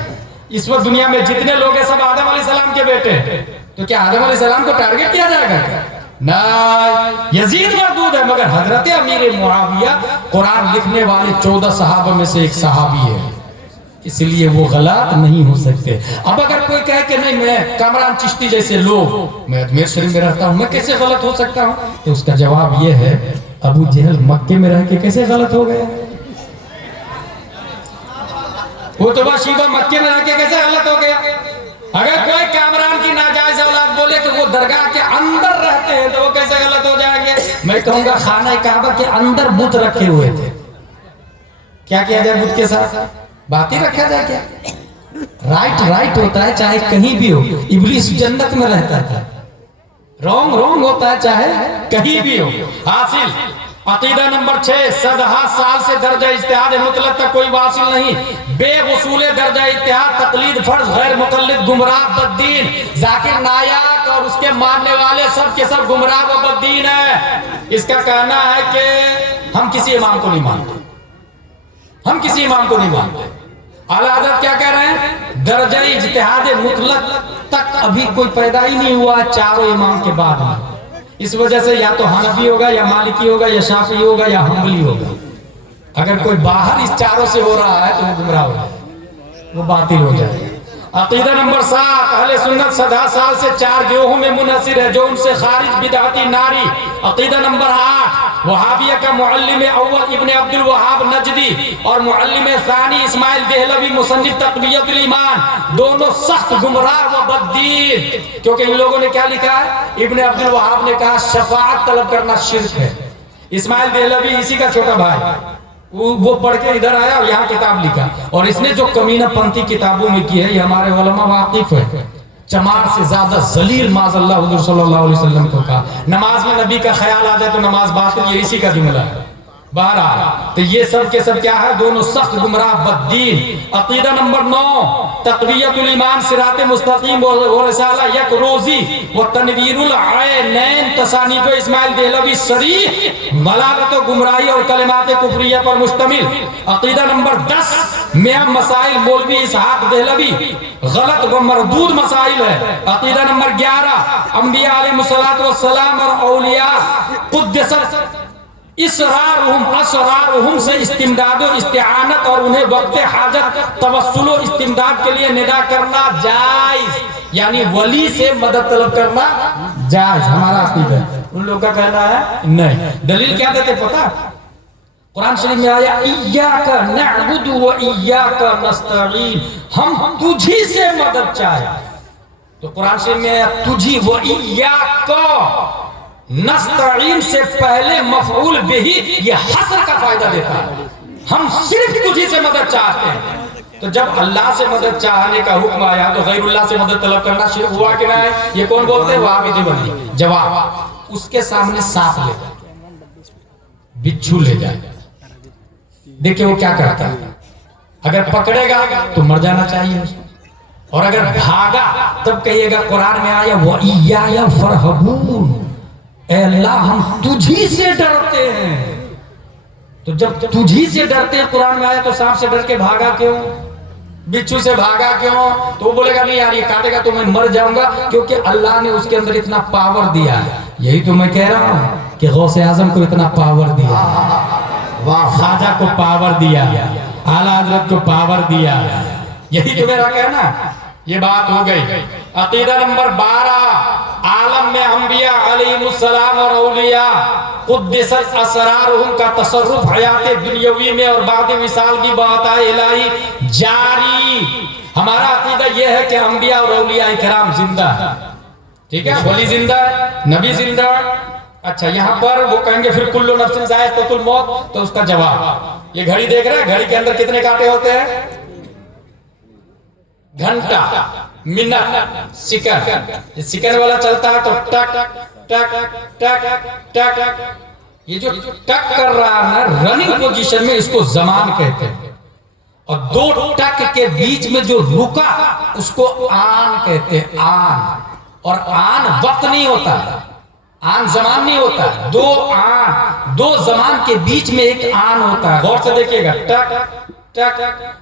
اس وقت دنیا میں جتنے لوگ ہیں سب آدم علیہ السلام کے بیٹے ہیں، تو کیا آدم علیہ السلام کو ٹارگٹ کیا جائے گا کیا؟ نہیں، یزید مردود ہے مگر حضرت امیر معاویہ قرآن لکھنے والے 14 صحابہ میں سے ایک صحابی ہے، اس لیے وہ غلط نہیں ہو سکتے۔ اب اگر کوئی کہے کہ نہیں میں کامران چشتی جیسے لوگ، میں اجمیر شریف میں رہتا ہوں، میں کیسے غلط ہو سکتا ہوں؟ تو اس کا جواب یہ ہے ابو جہل مکے میں رہ کے کیسے غلط ہو گیا؟ عتبہ شیبہ مکے میں رہ کے کیسے غلط ہو گیا؟ اگر کوئی کامران کی ناجائز اولاد بولے تو وہ درگاہ کے اندر رہتے ہیں تو وہ کیسے غلط ہو جائیں گے؟ میں کہوں گا خانہ کعبہ کے اندر بت رکھے ہوئے تھے، کیا کیا جائے بت کے ساتھ؟ بات ہی رکھا جائے کیا؟ رائٹ ہوتا ہے چاہے کہیں بھی ہو، ابلیس جنت میں رہتا تھا، رونگ ہوتا ہے چاہے کہیں بھی ہو۔ حاصل عقیدہ نمبر 6 صدہا سال سے درجہ اجتہاد مطلق تک کوئی واصل نہیں، بے وصول درجہ اجتہاد تقلید فرض غیر مقلد گمراہ بددین، ذاکر نایاک اور اس کے ماننے والے سب کے سب گمراہ و بددین ہیں۔ اس کا کہنا ہے کہ ہم کسی امام کو نہیں مانتے، ہم کسی امام کو نہیں مانتے۔ اعلیٰ حضرت کیا کہہ رہے ہیں؟ درجہ اجتہاد مطلق تک ابھی کوئی پیدا ہی نہیں ہوا چاروں امام کے بعد میں، اس وجہ سے یا تو حنفی ہوگا یا مالکی ہوگا یا شافعی ہوگا یا حنبلی ہوگا۔ اگر کوئی باہر اس چاروں سے ہو رہا ہے تو وہ گمراہ ہو جائے گا، وہ باطل ہو جائے گا۔ عقیدہ نمبر 7 اہل سنت صدہا سال سے 4 گروہوں میں منحصر ہے جو ان سے خارج بدعتی ناری۔ عقیدہ نمبر 8 وہابیہ کا معلم اول ابن عبد الوہاب نجدی اور معلم ثانی اسماعیل دہلوی مصنف تقویت الایمان دونوں سخت گمراہ و بددین، کیونکہ ان لوگوں نے کیا لکھا ہے؟ ابن عبد الوہاب نے کہا شفاعت طلب کرنا شرک ہے، اسماعیل دہلوی اسی کا چھوٹا بھائی، وہ پڑھ کے ادھر آیا اور یہاں کتاب لکھا، اور اس نے جو کمینہ پنتھی کتابوں میں کی ہے یہ ہمارے علماء واقف ہے۔ چمار سے زیادہ ذلیل معاذ اللہ حضور صلی اللہ علیہ وسلم کو کہا، نماز میں نبی کا خیال آ جائے تو نماز باطل، یہ اسی کا جملہ ہے۔ بہرحال تو یہ سب کے سب کیا ہے؟ دونوں سخت گمراہ بددین۔ عقیدہ نمبر 9 تقویت الایمان صراط مستقیم و رسالہ یک روزی و تنویر العینین تصانیف اسماعیل دہلوی صریح ضلالت و گمراہی اور کلمات کفریہ پر مشتمل۔ عقیدہ نمبر 10 میاں مسائل مولوی اسحاق دہلوی غلط و مردود مسائل ہے۔ عقیدہ نمبر 11 انبیاء علیہ السلام اور اولیاء قدست اسرارہم سے استمداد و استعانت اور انہیں وقت حاجت توسل و استمداد کے لیے ندا کرنا جائز، یعنی ولی سے مدد طلب کرنا جائز، ہمارا عقیدہ ہے۔ ان لوگوں کا کہنا ہے نہیں۔ دلیل کیا دیتے پتا؟ قرآن شریف میں آیا ایاک نعبد و ایاک نستعین، ہم تجھی سے مدد چاہے، تو قرآن شریف میں آیا تجھی و ایاک نستعین سے پہلے مفعول بہی یہ حصر کا فائدہ دیتا ہے، ہم صرف تجھی سے مدد چاہتے ہیں۔ تو جب اللہ سے مدد چاہنے کا حکم آیا تو غیر اللہ سے مدد طلب کرنا شرک ہوا کہ نہیں؟ یہ کون بولتے ہیں؟ وہابی دیوبندی۔ جواب اس کے سامنے سانپ لے جائے، بچھو لے جائے، دیکھیں وہ کیا کرتا ہے۔ اگر پکڑے گا تو مر جانا چاہیے، اور اگر بھاگا تب کہیے گا قرآن میں آیا وَإِيَّايَ فَارْهَبُونَ، اے اللہ ہم تجھی سے ڈرتے ہیں۔ تو جب تجھی سے ڈرتے ہیں قرآن میں آیا تو سانپ سے ڈر کے بھاگا کیوں؟ بچھو سے بھاگا کیوں؟ تو وہ بولے گا نہیں یار یہ کاٹے گا تو میں مر جاؤں گا، کیونکہ اللہ نے اس کے اندر اتنا پاور دیا ہے۔ यही तो मैं कह रहा हूँ कि गौसे आजम को इतना पावर दिया, ख्वाजा को पावर दिया, आला हजरत को पावर दिया। यही तो मेरा कहना। ये बात हो गई। अकीदा नंबर 12, आलम में अंबिया अलैहिमुस्सलाम और औलिया कुद्दिसत असरारुहुम का तसर्रुफ हयात दुनियावी में और बाद विसाल की बात है इलाही जारी। हमारा अकीदा यह है कि अंबिया और औलिया इकराम जिंदा है, ठीक है, वली जिंदा है, नबी जिंदा है। अच्छा, यहाँ पर वो कहेंगे फिर कुल्लु नफ्सिन ज़ाइक़ातुल मौत, तो उसका जवाब, ये घड़ी देख रहे हैं, घड़ी के अंदर कितने कांटे होते हैं? घंटा, मिनट, सेकंड। ये सेकंड वाला चलता है तो टक टक टक टक, ये जो टक कर रहा है ना रनिंग पोजीशन में, इसको जमान कहते हैं। और दो टक के बीच में जो रुका उसको आन कहते हैं, आन। और आन वक्त नहीं होता, आन जमान नहीं होता, दो आन, दो जमान के बीच में एक आन होता है। गौर से देखिएगा, टक टक,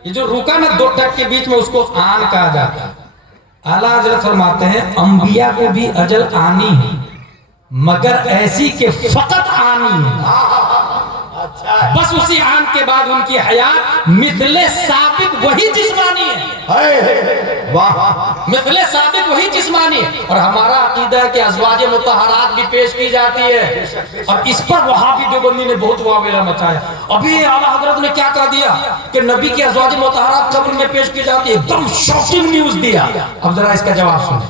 ये जो रुका ना दो टक के बीच में, उसको आन कहा जाता है। आला हजरत फरमाते हैं अंबिया को भी अजल आनी है, मगर ऐसी के फकत आनी है। बस उसी आन के बाद उनकी हयात मिथले साबिक वही जिस्मानी है, मिथले साबिक वही जिस्मानी है। और हमारा अकीदा है कि अज़वाज मुतहरात भी पेश की जाती है, और इस पर वहाबी देवबंदी ने बहुत वावेला मचाया। अभी आला हजरत ने क्या कह दिया कि नबी की अज़वाज मुतहरात कब्र में पेश की जाती है, एकदम शॉकिंग न्यूज दिया। अब जरा इसका जवाब सुनिए।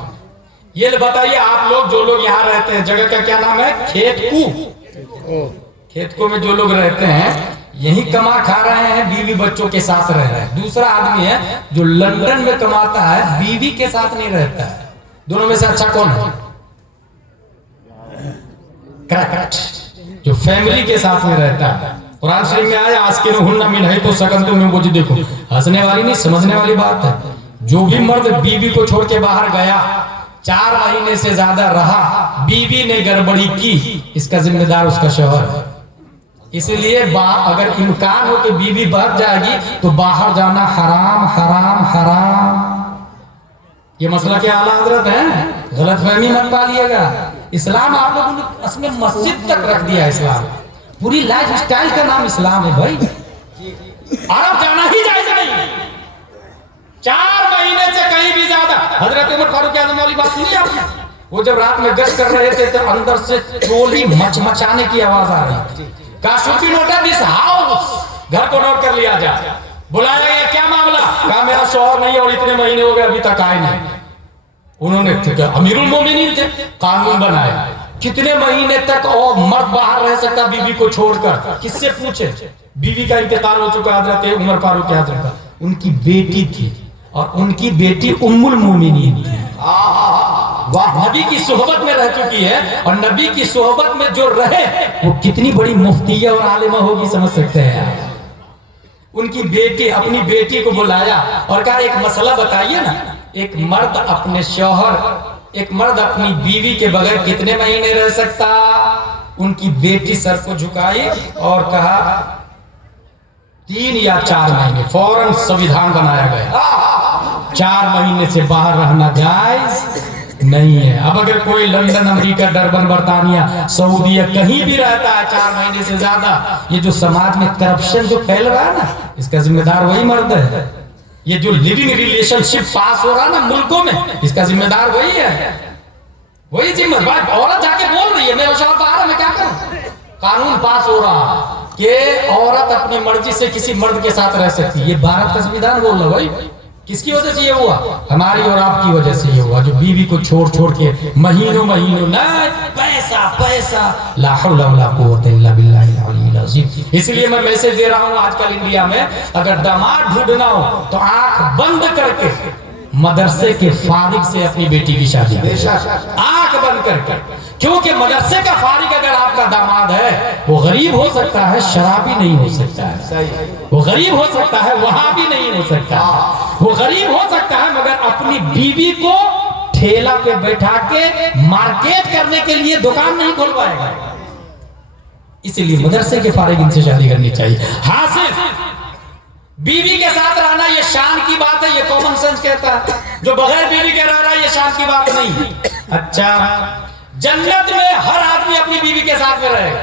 ये बताइए आप लोग, जो लोग यहाँ रहते हैं, जगह का क्या नाम है? खेतकू। खेतको में जो लोग रहते हैं, यही कमा खा रहे हैं, बीवी बच्चों के साथ रह रहे हैं। दूसरा आदमी है जो लंदन में कमाता है, बीवी के साथ नहीं रहता है। दोनों में से अच्छा कौन है? करेक्ट, जो फैमिली के साथ में रहता है। कुरान शरीफ में आया आस्किनुहुन्ना मिन हैतु सकनतुम मिन वुजुदिकुम। देखो, हंसने वाली नहीं, समझने वाली बात है। जो भी मर्द बीवी को छोड़ के बाहर गया, 4 महीने से ज्यादा रहा, बीवी ने गड़बड़ी की, इसका जिम्मेदार उसका शौहर है। इसलिए अगर इम्कान हो कि बीवी भाग जाएगी तो बाहर जाना हराम हराम हराम। ये मसला क्या आला हजरत है, गलतफहमी मत पालिएगा। इस्लाम आप लोगों ने असली मस्जिद तक रख दिया। इस्लाम पूरी लाइफ स्टाइल का नाम इस्लाम है भाई। अरब जाना ही जायज नहीं, 4 महीने से कहीं भी ज्यादा। हजरत उमर फारूक आजम वाली बात सुनी आपने? वो जब रात में गश्त कर रहे थे तो अंदर से चोली मचमचाने की आवाज आ रही थी। Should be noted this house, घर को नोट कर लिया जाए। बुलाया गया, क्या मामला? कहा मेरा शौहर नहीं और इतने महीने हो गए अभी तक आए नहीं। उन्होंने अमीरुल मोमिनीन थे, कानून बनाया कितने महीने तक और मर्द बाहर रह सकता बीवी को छोड़कर। किससे पूछे? बीवी का इंतकाल हो चुका हजरत उमर फारूक आजम का, उनकी बेटी थी, और उनकी बेटी उम्मुल मोमिनीन थी। नबी की सोहबत में रह चुकी है, और नबी की सोहबत में जो रहे वो कितनी बड़ी मुफ्तिया और आलिमा होगी, समझ सकते हैं आप। उनकी बेटी, अपनी बेटी को बुलाया और कहा एक मसला बताइए ना, एक मर्द अपने शौहर, एक मर्द अपनी बीवी के बगैर कितने महीने रह सकता? उनकी बेटी सर को झुकाई और कहा 3 या 4 महीने। फौरन संविधान बनाया गया, 4 महीने से बाहर रहना जायज नहीं है। अब अगर कोई लंदन, अमेरिका, डरबन, बर्तानिया, सऊदीया कहीं भी रहता है 4 महीने से ज्यादा, ये जो समाज में करप्शन जो फैल रहा है ना, इसका जिम्मेदार वही मर्द है। ये जो लिविंग रिलेशनशिप पास हो रहा है ना मुल्कों में, इसका जिम्मेदार वही है, वही जिम्मेदार। औरत जाके बोल रही है मेरा शौहर बाहर है, मैं क्या करूं? कानून पास हो रहा कि औरत अपनी मर्जी से किसी मर्द के साथ रह सकती है। ये भारत का संविधान बोल रहा भाई। किसकी वजह से ये हुआ? हमारी और आपकी वजह से ये हुआ, जो बीवी को छोड़ छोड़ के महीनों महीनों नहीं, पैसा पैसा, ला हौला वला कुव्वता इल्ला बिल्लाहिल अलील अज़ीम। इसलिए मैं मैसेज दे रहा हूँ आजकल इंडिया में, अगर दामाद ढूंढना हो तो आंख बंद करके मदरसे के फारिग से अपनी बेटी की शादी, आंख बंद करके। क्योंकि मदरसे का फारिग अगर आपका दामाद है, वो गरीब हो सकता है, शराबी नहीं हो सकता है। वो गरीब हो सकता है, वहां भी नहीं हो सकता। वो गरीब हो सकता है, मगर अपनी बीवी को ठेला पे बैठा के मार्केट करने के लिए दुकान नहीं खोल पाएगा। इसलिए मदरसे के फारिग इनसे शादी करनी चाहिए। हासिल बीवी के साथ रहना ये शान की बात है, ये कॉमन सेंस कहता है। जो बगैर बीवी के रह रहा है ये शान की बात नहीं। अच्छा, जन्नत में हर आदमी अपनी बीवी के साथ में रहेगा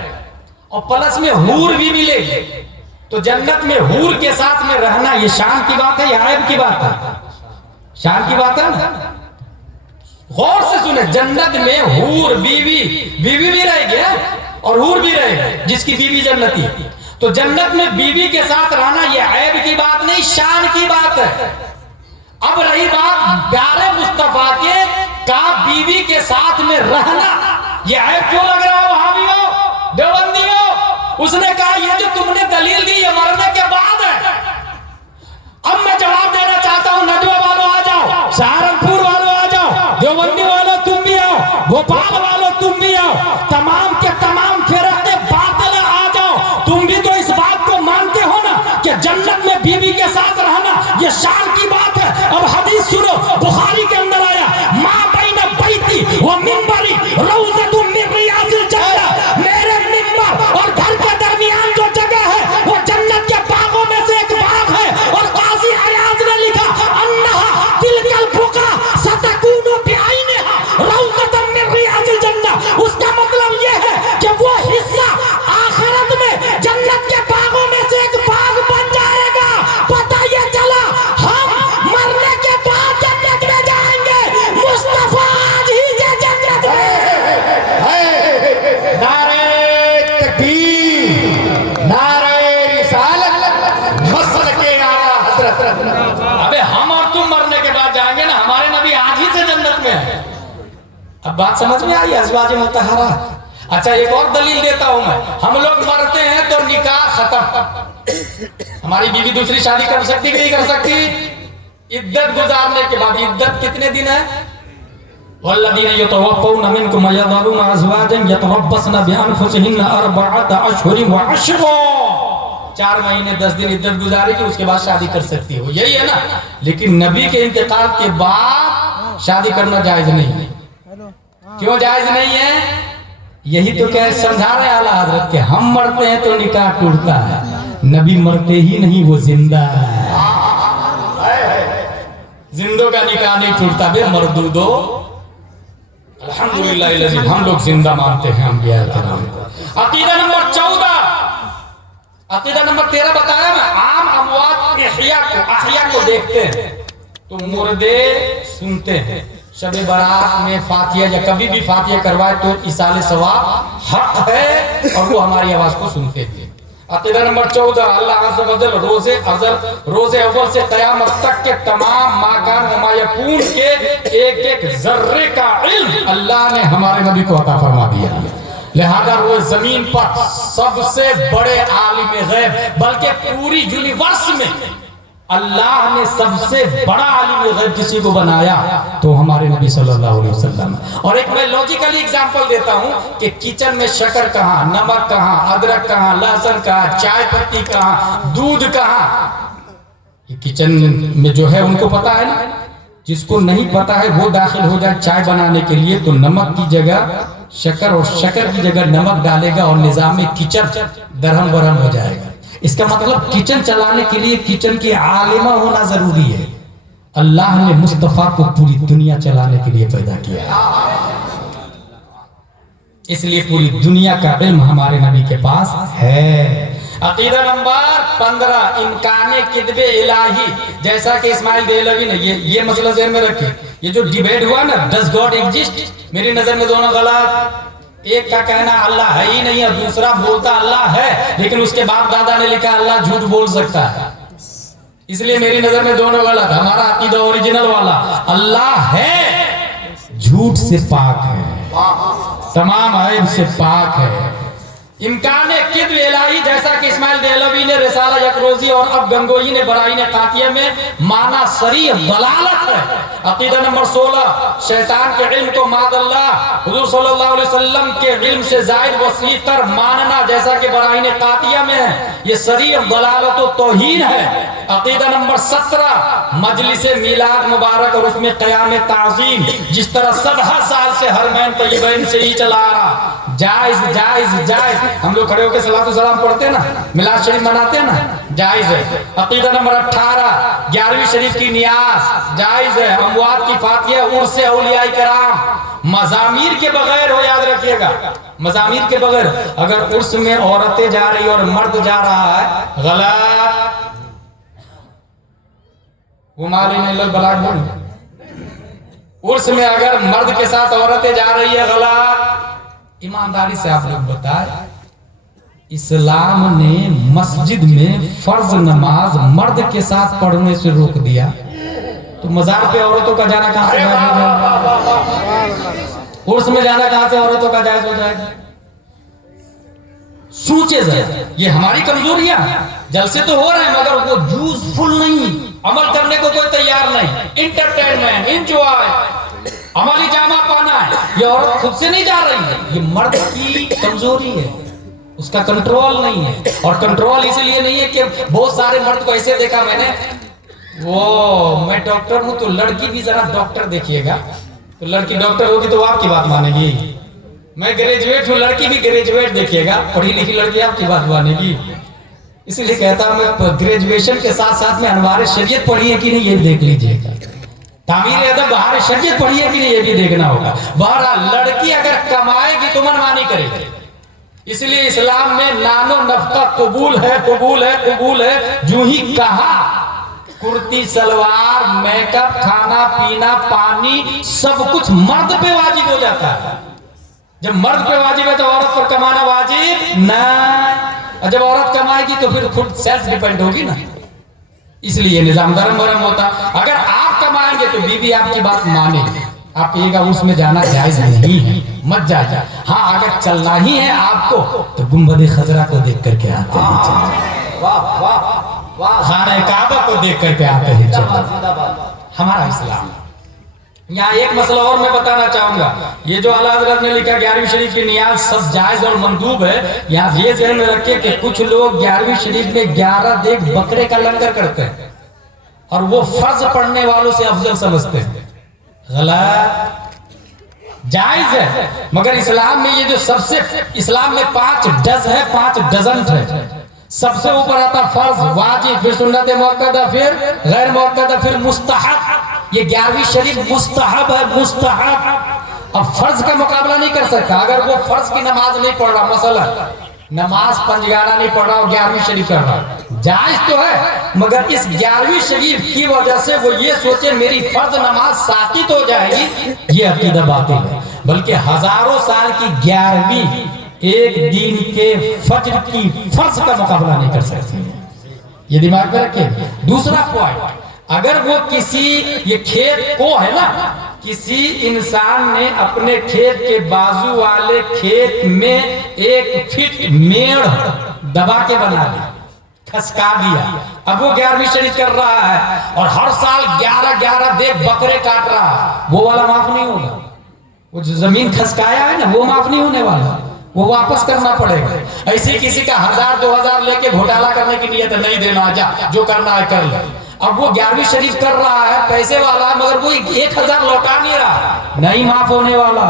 और प्लस में हूर भी मिलेगी। तो जन्नत में हूर के साथ में रहना ये शान की बात है या ऐब की बात है? शान की बात है ना। गौर से सुने, जन्नत में हूर बीवी भी रहेगी और हूर भी रहेगी जिसकी बीवी जन्नती। तो जन्नत में बीवी के साथ रहना ये ऐब की बात नहीं, शान की बात है। अब रही बात प्यारे मुस्तफा के का बीवी के साथ में रहना, ये ऐब क्यों लग रहा है वहाबियों, देवबंदियों? उसने कहा ये जो तुमने दलील दी ये मरने के बाद है। अब मैं जवाब देना चाहता हूं, नदवा वालों आ जाओ, सहारनपुर वालों आ जाओ, देवबंदी वालों तुम भी आओ, भोपाल वालों तुम भी आओ, तमाम के तमाम फिरके बातिल आ जाओ। तुम भी तो इस बात को मानते हो ना कि जन्नत में बीवी के साथ रहना ये शान की बात है। अब हदीस सुनो, बुखारी के अंदर आया, मां बैन बैती व मिंबरी रौज़तुम मिन रियाज़िल जन्नह, मेरे मिंबर और घर के दरमियान जो जगह है वो जन्नत के बागों में से एक बाग है। और काज़ी अयाज़ ने लिखा, अन्नहा तिलकल बुका सतकूनु बिआइनिहा रौज़तुम मिन रियाज़िल जन्नह। उसका मतलब ये है कि वो हिस्सा आखिरत में जन्नत के बागों में से एक बाग बन जाएगा। पता ये चला हम मरने के बाद जन्नत में जाएंगे, मुस्तफा आज ही से जन्नत में। नारे तकबीर, नारे रिसालत, मसलके आला हज़रत। अबे हम और तुम मरने के बाद जाएंगे ना, हमारे नबी आज ही से जन्नत में है। अब बात समझ में आई अज़वाज मुतहहरात। अच्छा एक और दलील देता हूं मैं, हम लोग मरते हैं तो निकाह खत्म, हमारी बीवी दूसरी शादी कर सकती कि नहीं कर सकती? इद्दत गुजारने के बाद। इद्दत कितने दिन है? वल्लदीन यतवफ़्फ़ौना मिनकुम वयज़रूना अज़वाजन यतरब्बसना बिअनफुसिहिन्ना अर्बअत अशहुरिन व अशरा। 4 महीने 10 दिन इद्दत गुजारेगी, उसके बाद शादी कर सकती हो, यही है ना। लेकिन नबी के इंतकाल के बाद शादी करना जायज नहीं है। क्यों जायज नहीं है? यही तो क्या समझा रहे आला हजरत के, हम मरते हैं तो निकाह टूटता है, नबी मरते ही नहीं, वो जिंदा है। जिंदों का निकाह नहीं टूटता बे मर्दूदो। अल्हम्दुलिल्लाह लजी हम लोग जिंदा मानते हैं अंबिया किराम को। अकीदा नंबर 14, अकीदा नंबर 13 बताया मैं। आम अमवात अहिया को देखते हैं तो मुर्दे सुनते हैं। शब बारात में फातिया या कभी भी फातिया करवाए तो इसाले सवाब हक है और वो हमारी आवाज को सुनते हैं। अकीदा नंबर 14, अल्लाह अज़्ज़ व जल रोज़े अव्वल से क़यामत तक के तमाम माकान व मायकून के एक जर्रे का इल्म अल्लाह ने हमारे नबी को अता फरमा दिया। लिहाजा वो जमीन पर सबसे बड़े आलिम गैब, बल्कि पूरी यूनिवर्स में अल्लाह ने सबसे बड़ा आलिम गैब किसी को बनाया तो हमारे नबी सल्लल्लाहु अलैहि वसल्लम। और एक मैं लॉजिकली एग्जांपल देता हूं कि किचन में शक्कर कहां, नमक कहां, अदरक कहां, लहसुन कहां, चाय पत्ती कहां, दूध कहां। ये किचन में जो है उनको पता है ना। जिसको नहीं पता है वो दाखिल हो जाए चाय बनाने के लिए तो नमक की जगह शक्कर और शक्कर की जगह नमक डालेगा और निजाम में किचन दरहम बरहम हो जाएगा। इसका मतलब किचन चलाने के लिए किचन की आलिमा होना जरूरी है। अल्लाह ने मुस्तफा को पूरी दुनिया चलाने के लिए पैदा किया, इसलिए पूरी दुनिया का इल्म हमारे नबी के पास है। अकीदा नंबर 15, इनकाने किदबे इलाही। जैसा कि इस्माइल देहलवी ने ये मसला ज़हन में रखे। ये जो डिबेट हुआ ना, डज गॉड एग्जिस्ट, मेरी नजर में दोनों गलत। एक का कहना अल्लाह है ही नहीं और दूसरा बोलता अल्लाह है, लेकिन उसके बाप दादा ने लिखा अल्लाह झूठ बोल सकता है। इसलिए मेरी नजर में दोनों गलत। हमारा अकीदा ओरिजिनल वाला अल्लाह है, झूठ से पाक है, तमाम ऐब से पाक है। इम्कान किद्ब इलाही, जैसा कि इस्माइल देहलवी ने रिसाला यकरोजी और अब गंगोई ने बराइन कातिया में माना सरीह दलालत है। अकीदा नंबर 16, शैतान के इल्म को मादल्लाह हुजूर सल्लल्लाहु अलैहि वसल्लम के इल्म से जायद वसी तर मानना, जैसा कि बराइन कातिया में है, ये सरीह दलालत व तौहीन है। अकीदा नंबर 17, मजलिस मिलाद मुबारक और उसमें क़याम ताज़ीम, जिस तरह 70 साल से हरमैन तय्यबैन से ही चला आ रहा, जायज जायज जायज। हम लोग खड़े होकर सलातो सलाम पढ़ते हैं ना, मिलाद शरीफ मनाते हैं ना, जायज है। अकीदा नंबर 18 11वीं शरीफ की नियाज जायज है। अमवात की फातिहा, उर्स औलिया किराम मजामीर के बगैर हो, याद रखिएगा, मजामीर के बगैर। अगर उर्स में औरतें जा रही और मर्द जा रहा है, गलत। वो माली नहीं बलाग बोल। उर्स में अगर मर्द के साथ औरतें जा रही है, गलत। ईमानदारी से आप लोग बताएं, इस्लाम ने मस्जिद में फर्ज नमाज मर्द के साथ पढ़ने से रोक दिया, तो मजार पे औरतों का जाना कहां से जायज हो जाएगा? उर्स में जाना कहां से औरतों का जायज हो जाएगा? सोचे जाए, ये हमारी कमजोरियां, जलसे तो हो रहे हैं मगर वो यूजफुल नहीं, अमल करने को कोई तैयार नहीं। इंटरटेनमेंट, एंजॉय, अमली जामा पाना है, ये औरत खुद से नहीं जा रही है, ये मर्द की कमजोरी है, उसका कंट्रोल नहीं है। और कंट्रोल इसलिए नहीं है कि बहुत सारे मर्द को ऐसे देखा मैंने, वो मैं डॉक्टर हूं तो लड़की भी जरा डॉक्टर देखिएगा, तो लड़की डॉक्टर होगी तो आपकी बात मानेगी। मैं ग्रेजुएट हूं, लड़की भी ग्रेजुएट देखिएगा, पढ़ी लिखी लड़की आपकी बात मानेगी। इसलिए कहता हूं मैं ग्रेजुएशन के साथ साथ में अनवार शरीयत पढ़ी है कि नहीं ये देख लीजिएगा, तामीर अदब बहार शरीयत पढ़ी है कि नहीं ये भी देखना होगा। बहरहाल लड़की अगर कमाएगी तो मनमानी करेगी, इसलिए इस्लाम में नानो नफका कबूल है, कबूल है, कबूल है। जो ही कहा कुर्ती सलवार मेकअप खाना पीना पानी सब कुछ मर्द पे वाजिब हो जाता है। जब मर्द पे वाजिब है तो औरत पर कमाना वाजिब नहीं, और जब औरत कमाएगी तो फिर खुद सेल्फ डिपेंड होगी ना, इसलिए निजाम धर्म भरम होता। अगर आप कमाएंगे तो बीवी आपकी बात मानेगी, आप कहिएगा उसमें जाना जायज नहीं है, मत जाइए। हाँ अगर चलना ही है आपको तो गुंबद खजरा को देख करके आते हैं चलो, वाह वाह वाह, खाना काबा को देख करके आते हैं चलो, हमारा इस्लाम। यहाँ एक मसला और मैं बताना चाहूंगा, ये जो आला हज़रत ने लिखा 11वीं शरीफ की नियाज सब जायज और मंदूब है, यहाँ ये ध्यान में रखिए कि कुछ लोग 11वीं शरीफ में 11 देख बकरे का लंगर करते हैं और वो फर्ज पढ़ने वालों से अफजल समझते हैं, गलत। जायज है मगर इस्लाम में ये जो सबसे, इस्लाम में 5 डज है, 5 डजंट है। सबसे ऊपर आता फर्ज, वाजिब, फिर सुन्नत मुअक्कदा, फिर गैर मुअक्कदा, फिर मुस्तहब। ये 11वीं शरीफ मुस्तहब है, मुस्तहब। अब फर्ज का मुकाबला नहीं कर सकता। अगर वो फर्ज की नमाज नहीं पढ़ रहा, मसला नमाज पंजगाना नहीं पढ़ रहा और 11वीं शरीफ कर रहा, जायज तो है मगर इस 11वीं शरीफ की वजह से वो ये सोचे मेरी फर्ज नमाज साकित हो जाएगी, ये अकीदा बातिल है। बल्कि हजारों साल की 11वीं एक दिन के फज्र की फर्ज का मुकाबला नहीं कर सकती, ये दिमाग में रखिए। दूसरा पॉइंट, अगर वो किसी, ये खेत को है ना, किसी इंसान ने अपने खेत के बाजू वाले खेत में 1 फीट मेड़ दबा के बना दी, खसका दिया, अब वो 11वीं शरीफ कर रहा है और हर साल 11 देख बकरे काट रहा है, वो वाला माफ नहीं होगा। वो जो जमीन खसकाया है ना वो माफ नहीं होने वाला, वो वापस करना पड़ेगा। ऐसे किसी का 1000-2000 लेके घोटाला करने की नियत नहीं देना, जा जो करना है कर ले। अब वो 11वीं शरीफ कर रहा है, पैसे वाला है, मगर वो 1000 लौटा नहीं रहा, नहीं माफ होने वाला,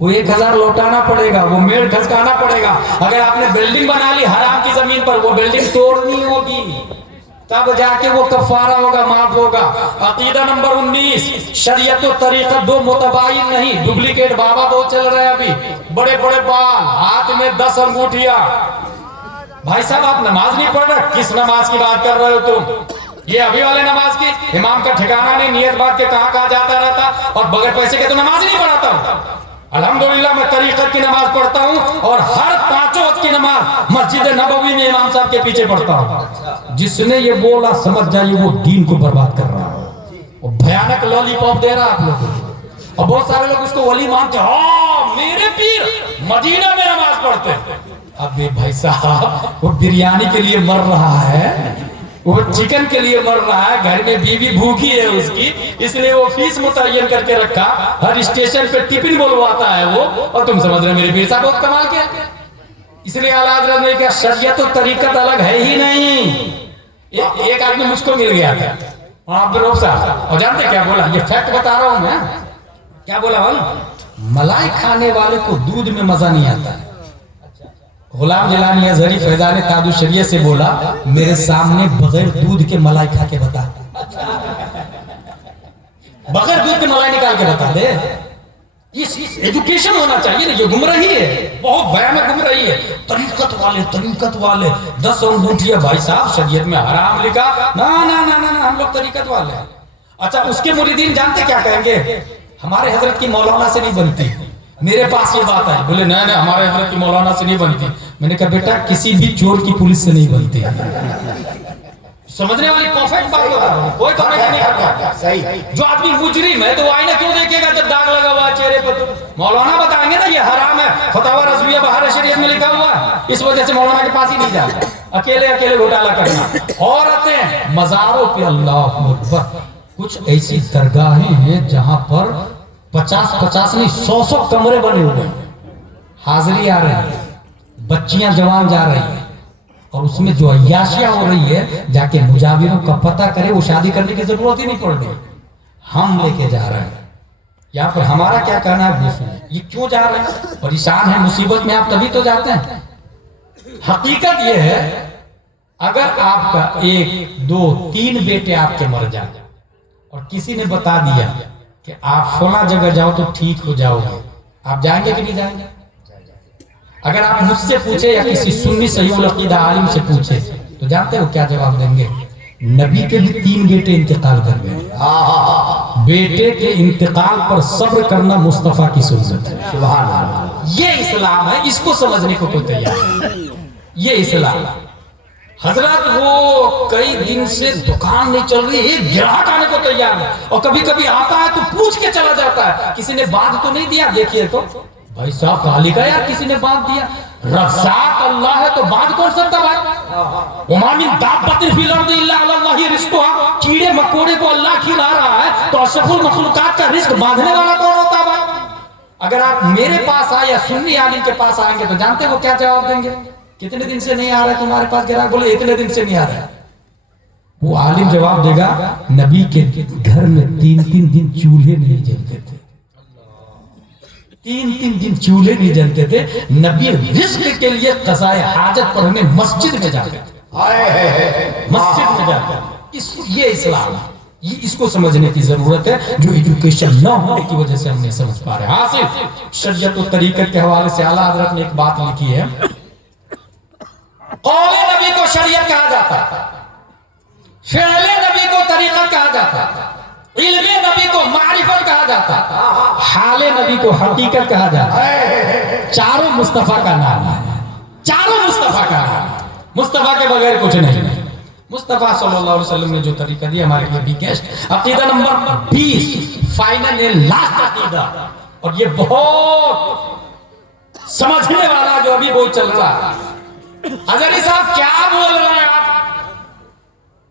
वो 1000 लौटाना पड़ेगा, वो मेड़ खसकाना पड़ेगा। अगर आपने बिल्डिंग बना ली हराम की जमीन पर, वो बिल्डिंग तोड़नी होगी, तब जाके वो कफारा होगा, माफ होगा। अकीदा नंबर 19, शरीयत और तरीका दो मुतबाइन नहीं, डुप्लीकेट बाबा बहुत चल रहे हैं अभी, बड़े बड़े बाल, हाथ में 10 अंगूठियां। भाई साहब आप नमाज नहीं पढ़ रहे, किस नमाज की बात कर रहे हो तुम? ये अभी वाले नमाज की, इमाम का ठिकाना नहीं, नियत बात के कहां जाता रहता, और बगैर पैसे के तो नमाज ही नहीं पढ़ाता हूं। अल्हम्दुलिल्लाह मैं तरीक़त की नमाज पढ़ता हूँ और हर 5 वक्त की नमाज मस्जिद नबवी में इमाम साहब के पीछे पढ़ता हूँ। जिसने ये बोला समझ जाइए वो दीन को बर्बाद कर रहा है, वो भयानक लॉलीपॉप दे रहा है आप लोगों को, और बहुत सारे लोग उसको वली मानते हैं। हाँ मेरे पीर मदीना में नमाज पढ़ते हैं। अबे भाई साहब वो बिरयानी के लिए मर रहा है, वो चिकन के लिए मर रहा है, घर में बीवी भूखी है उसकी, इसलिए वो फीस मुतय्यन करके रखा, हर स्टेशन पे टिफिन बुलवाता है वो, और तुम समझ रहे मेरे पीर साहब बहुत कमाल के। इसलिए आला हज़रत ने कहा शरीयत और तरीक़त अलग है ही नहीं। एक आदमी मुझको मिल गया था वहां अब्दुल रऊफ साहब, और जानते क्या बोला, ये फैक्ट बता रहा हूं मैं, क्या बोला बोल, मलाई खाने वाले को दूध में मजा नहीं आता है। गुलाम जिलानी अज़हरी फैज़ान तादुशरिया से बोला, मेरे सामने बगैर दूध के मलाई खा के बता, बगैर दूध के मलाई निकाल के बता दे। इस एजुकेशन होना चाहिए ना, ये गुमराही है, बहुत भयानक गुमराही है। तरीकत वाले 10 अंगूठियां, भाई साहब शरीयत में हराम लिखा, ना ना ना ना, हम लोग तरीकत वाले हैं। अच्छा, उसके मुरीदीन जानते क्या कहेंगे, हमारे हजरत की मौलाना से नहीं बनती। मेरे पास ये बात है, बोले नहीं नहीं हमारे हजरत की मौलाना से नहीं बनती। मैंने कहा बेटा किसी भी चोर की पुलिस से नहीं बनती। समझने वाली परफेक्ट बात बता रहा हूं, कोई कमेंट नहीं करता। सही। जो आदमी मुजरिम है तो वो आईना क्यों देखेगा जब दाग लगा हुआ है चेहरे पर? तो मौलाना बताएंगे ना ये हराम है, फतवा रज़विया बहार शरीयत में लिखा हुआ है, इस वजह से मौलाना के पास ही नहीं जाता। अकेले घोटाला करना। औरतें मज़ारों पे अल्लाह अकबर, कुछ ऐसी दरगाहें हैं जहां पर 50 नहीं 100 कमरे बने हुए हैं, हाजिरी आ रही है, बच्चियां जवान जा रही है, और उसमें जो अय्याशियां हो रही है, जाके मुजाविरों का पता करे, वो शादी करने की जरूरत ही नहीं पड़ रही, हम लेके जा रहे हैं। यहाँ पर हमारा क्या कहना है वो सुने, ये क्यों जा रहे हैं? परेशान है, मुसीबत में आप तभी तो जाते हैं। हकीकत ये है, अगर आपका 1, 2, 3 बेटे आपके मर जाए और किसी ने बता दिया कि आप फला जगह जाओ तो ठीक हो जाओगे, आप जाएंगे कि नहीं जाएंगे? अगर आप मुझसे पूछे या किसी सुन्नी सहीहुल अकीदा आलिम से पूछे तो जानते हो क्या जवाब देंगे? नबी के भी 3 बेटे इंतकाल कर गए। बेटे के इंतकाल पर सब्र करना मुस्तफा की सुन्नत है। सुभान अल्लाह। ये इस्लाम है, इसको समझने को कोई तैयार नहीं। ये इस्लाम हजरत, वो कई दिन से दुकान नहीं चल रही है, ग्राहक आने को तैयार है, और कभी कभी आता है तो पूछ के चला जाता है, किसी ने बांध तो नहीं दिया? देखिए तो भाई साहब खाली का यार, किसी ने बांध दिया। रज़ाक अल्लाह है तो बांध कौन सकता भाई? वमा मिन दाब्बतिन फिल अर्दि इल्ला अल्लाह रिज़्कुहा, कीड़े मकोड़े को अल्लाह खिला रहा है तो अशरफुल मखलूकात का रिस्क बांधने वाला कौन होता है भाई? अगर आप मेरे पास आए या सुन्नी आलिम के पास आएंगे तो जानते हो क्या जवाब देंगे? कितने दिन से नहीं आ रहा है तुम्हारे पास ग्राहक? बोले इतने दिन से नहीं आ रहा है। वो आलिम जवाब देगा, नबी के घर में 3-3 दिन चूल्हे नहीं जलते थे, 3-3 दिन चूल्हे नहीं जलते थे। नबी रिस्क के लिए क़ज़ाए हाजत पर हमें मस्जिद में जाते थे, मस्जिद में जाते थे। ये इस्लाम है, ये इसको समझने की जरूरत है, जो एजुकेशन न होने की वजह से हम नहीं समझ पा रहे। हासिल शरीयत और तरीकत के हवाले से आला हज़रत ने एक बात लिखी है, कौले नबी को शरीयत कहा जाता है, फ़िअले नबी को तरीकत कहा जाता है, इल्मे नबी को मारिफत कहा जाता है, हाले नबी को हकीकत कहा जाता है। चारों मुस्तफा का नाम है, चारों मुस्तफा का नाम है, मुस्तफा के बगैर कुछ नहीं है। मुस्तफा सल्लल्लाहु अलैहि वसल्लम ने जो तरीका दिया हमारे लिए बिगेस्ट अकीदा नंबर 20 फाइनल एंड लास्ट अकीदा, और ये बहुत समझने वाला जो अभी बहुत चल रहा है। हज़रत साहब क्या बोल रहे हैं आप?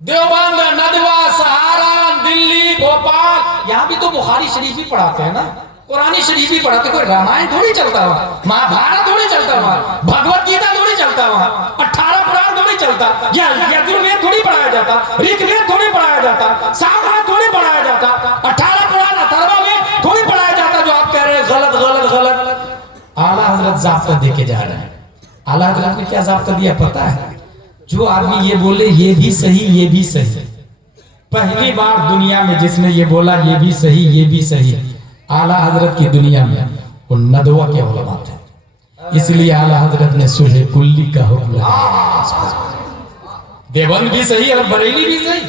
देवबंद, नदवा, सहारा, दिल्ली, भोपाल, यहाँ भी तो बुखारी शरीफ ही पढ़ाते हैं ना, कुरानी शरीफ ही पढ़ाते, कोई रामायण थोड़ी चलता हुआ, महाभारत थोड़ी चलता हुआ, भगवत गीता थोड़ी चलता हुआ, 18 पुराण थोड़ी चलता, या यजुर्वेद थोड़ी पढ़ाया जाता, ऋग्वेद थोड़ी पढ़ाया जाता, सामवेद थोड़ी पढ़ाया जाता, 18 पुराण अथर्ववेद थोड़ी पढ़ाया जाता। जो आप कह रहे हैं गलत गलत गलत, आला हजरत ज़ाब्ता दे के जा रहे हैं। आला हज़रत ने क्या ज़ाब्ता दिया पता है? जो आदमी ये बोले ये भी सही ये भी सही, पहली बार दुनिया में जिसने ये बोला ये भी सही ये भी सही, आला हज़रत की दुनिया में वो नदवा के उलमा थे। इसलिए आला हज़रत ने सुलह कुल्ली का हुक्म लगाया। देवबंद भी सही और बरेली भी सही।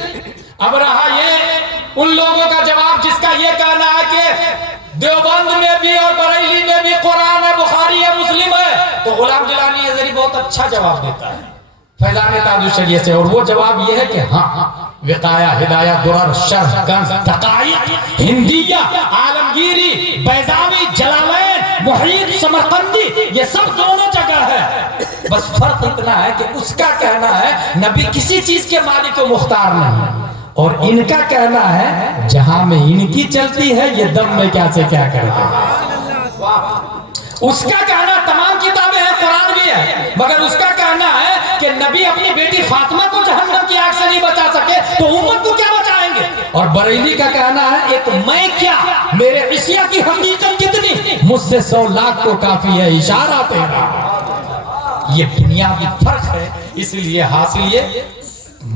अब रहा ये उन लोगों का जवाब जिसका ये कहना है कि देवबंद में भी और बरेली में भी कुरान है, बुखारी है, मुस्लिम है, तो गुलाम जिलानी अज़हरी बहुत अच्छा जवाब देता है फैज़ान तादुशरिया से, और वो जवाब ये है कि हाँ, विकाया, हिदाया, दुरर, शर्ह, कंज़, तकाइक, हिंदिया, आलमगीरी, बैज़ावी, जलालैन, मुहीत, समरकंदी, ये सब दोनों जगह है। बस फर्क इतना है कि उसका कहना है नबी किसी चीज के मालिक को मुख्तार नहीं, और इनका कहना है जहां में इनकी चलती है ये दम में क्या से क्या करते हैं। उसका कहना तमाम किताबें हैं, कुरान भी है, मगर उसका कहना है कि नबी अपनी बेटी फातिमा को जहन्नम की आग से नहीं बचा सके तो उम्मत को क्या बचाएंगे। और बरेली का कहना है एक मैं क्या, मेरे इसिया की हकीकत कितनी, مجھ سے 100 لاکھ کو کافی ہے اشارہ تیرا. یہ بنیادی فرق ہے. اس لیے حاصل یہ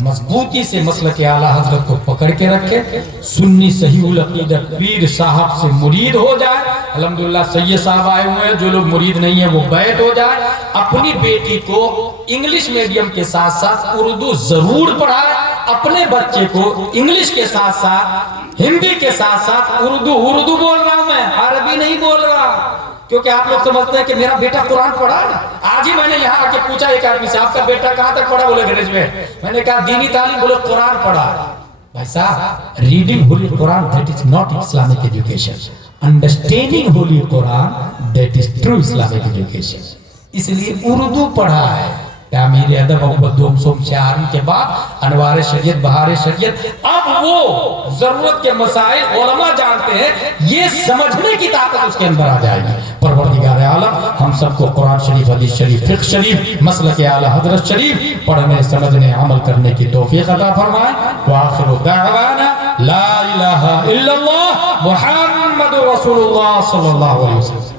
مضبوطی سے مسلک اعلیٰ حضرت کو پکڑ کے رکھے, سنی صحیح العقیدہ پیر صاحب سے مرید ہو جائے. الحمدللہ سید صاحب آئے ہوئے ہیں, جو لوگ مرید نہیں ہیں وہ بیعت ہو جائے. اپنی بیٹی کو انگلش میڈیم کے ساتھ ساتھ اردو ضرور پڑھائے, اپنے بچے کو انگلش کے ساتھ ساتھ ہندی کے ساتھ ساتھ اردو بول رہا ہوں میں, عربی نہیں بول رہا, کیونکہ آپ لوگ سمجھتے ہیں کہ میرا بیٹا قرآن پڑھا ہے. آج ہی میں نے یہاں آ کے پوچھا ایک آدمی سے, آپ کا بیٹا کہاں تک پڑھا؟ بولے گریجویٹ. میں نے کہا دینی تعلیم؟ بولے قرآن پڑھا. بھائی صاحب, reading holy Quran that is not Islamic education. Understanding holy Quran that is true Islamic education. اس لیے اردو پڑھا ہے. تعمیر ادب اول دوم سوم چارم کے بعد انوار شریعت بہار شریعت. اب وہ ضرورت کے مسائل علماء جانتے ہیں, یہ سمجھنے کی طاقت اس کے اندر آ جائے گی. پروردگار عالم ہم سب کو قرآن شریف, حدیث شریف, فقہ شریف, مسلک اعلیٰ حضرت شریف پڑھنے سمجھنے عمل کرنے کی توفیق عطا فرمائے. وآخر دعوانا لا الہ الا اللہ محمد رسول اللہ صلی اللہ علیہ وسلم.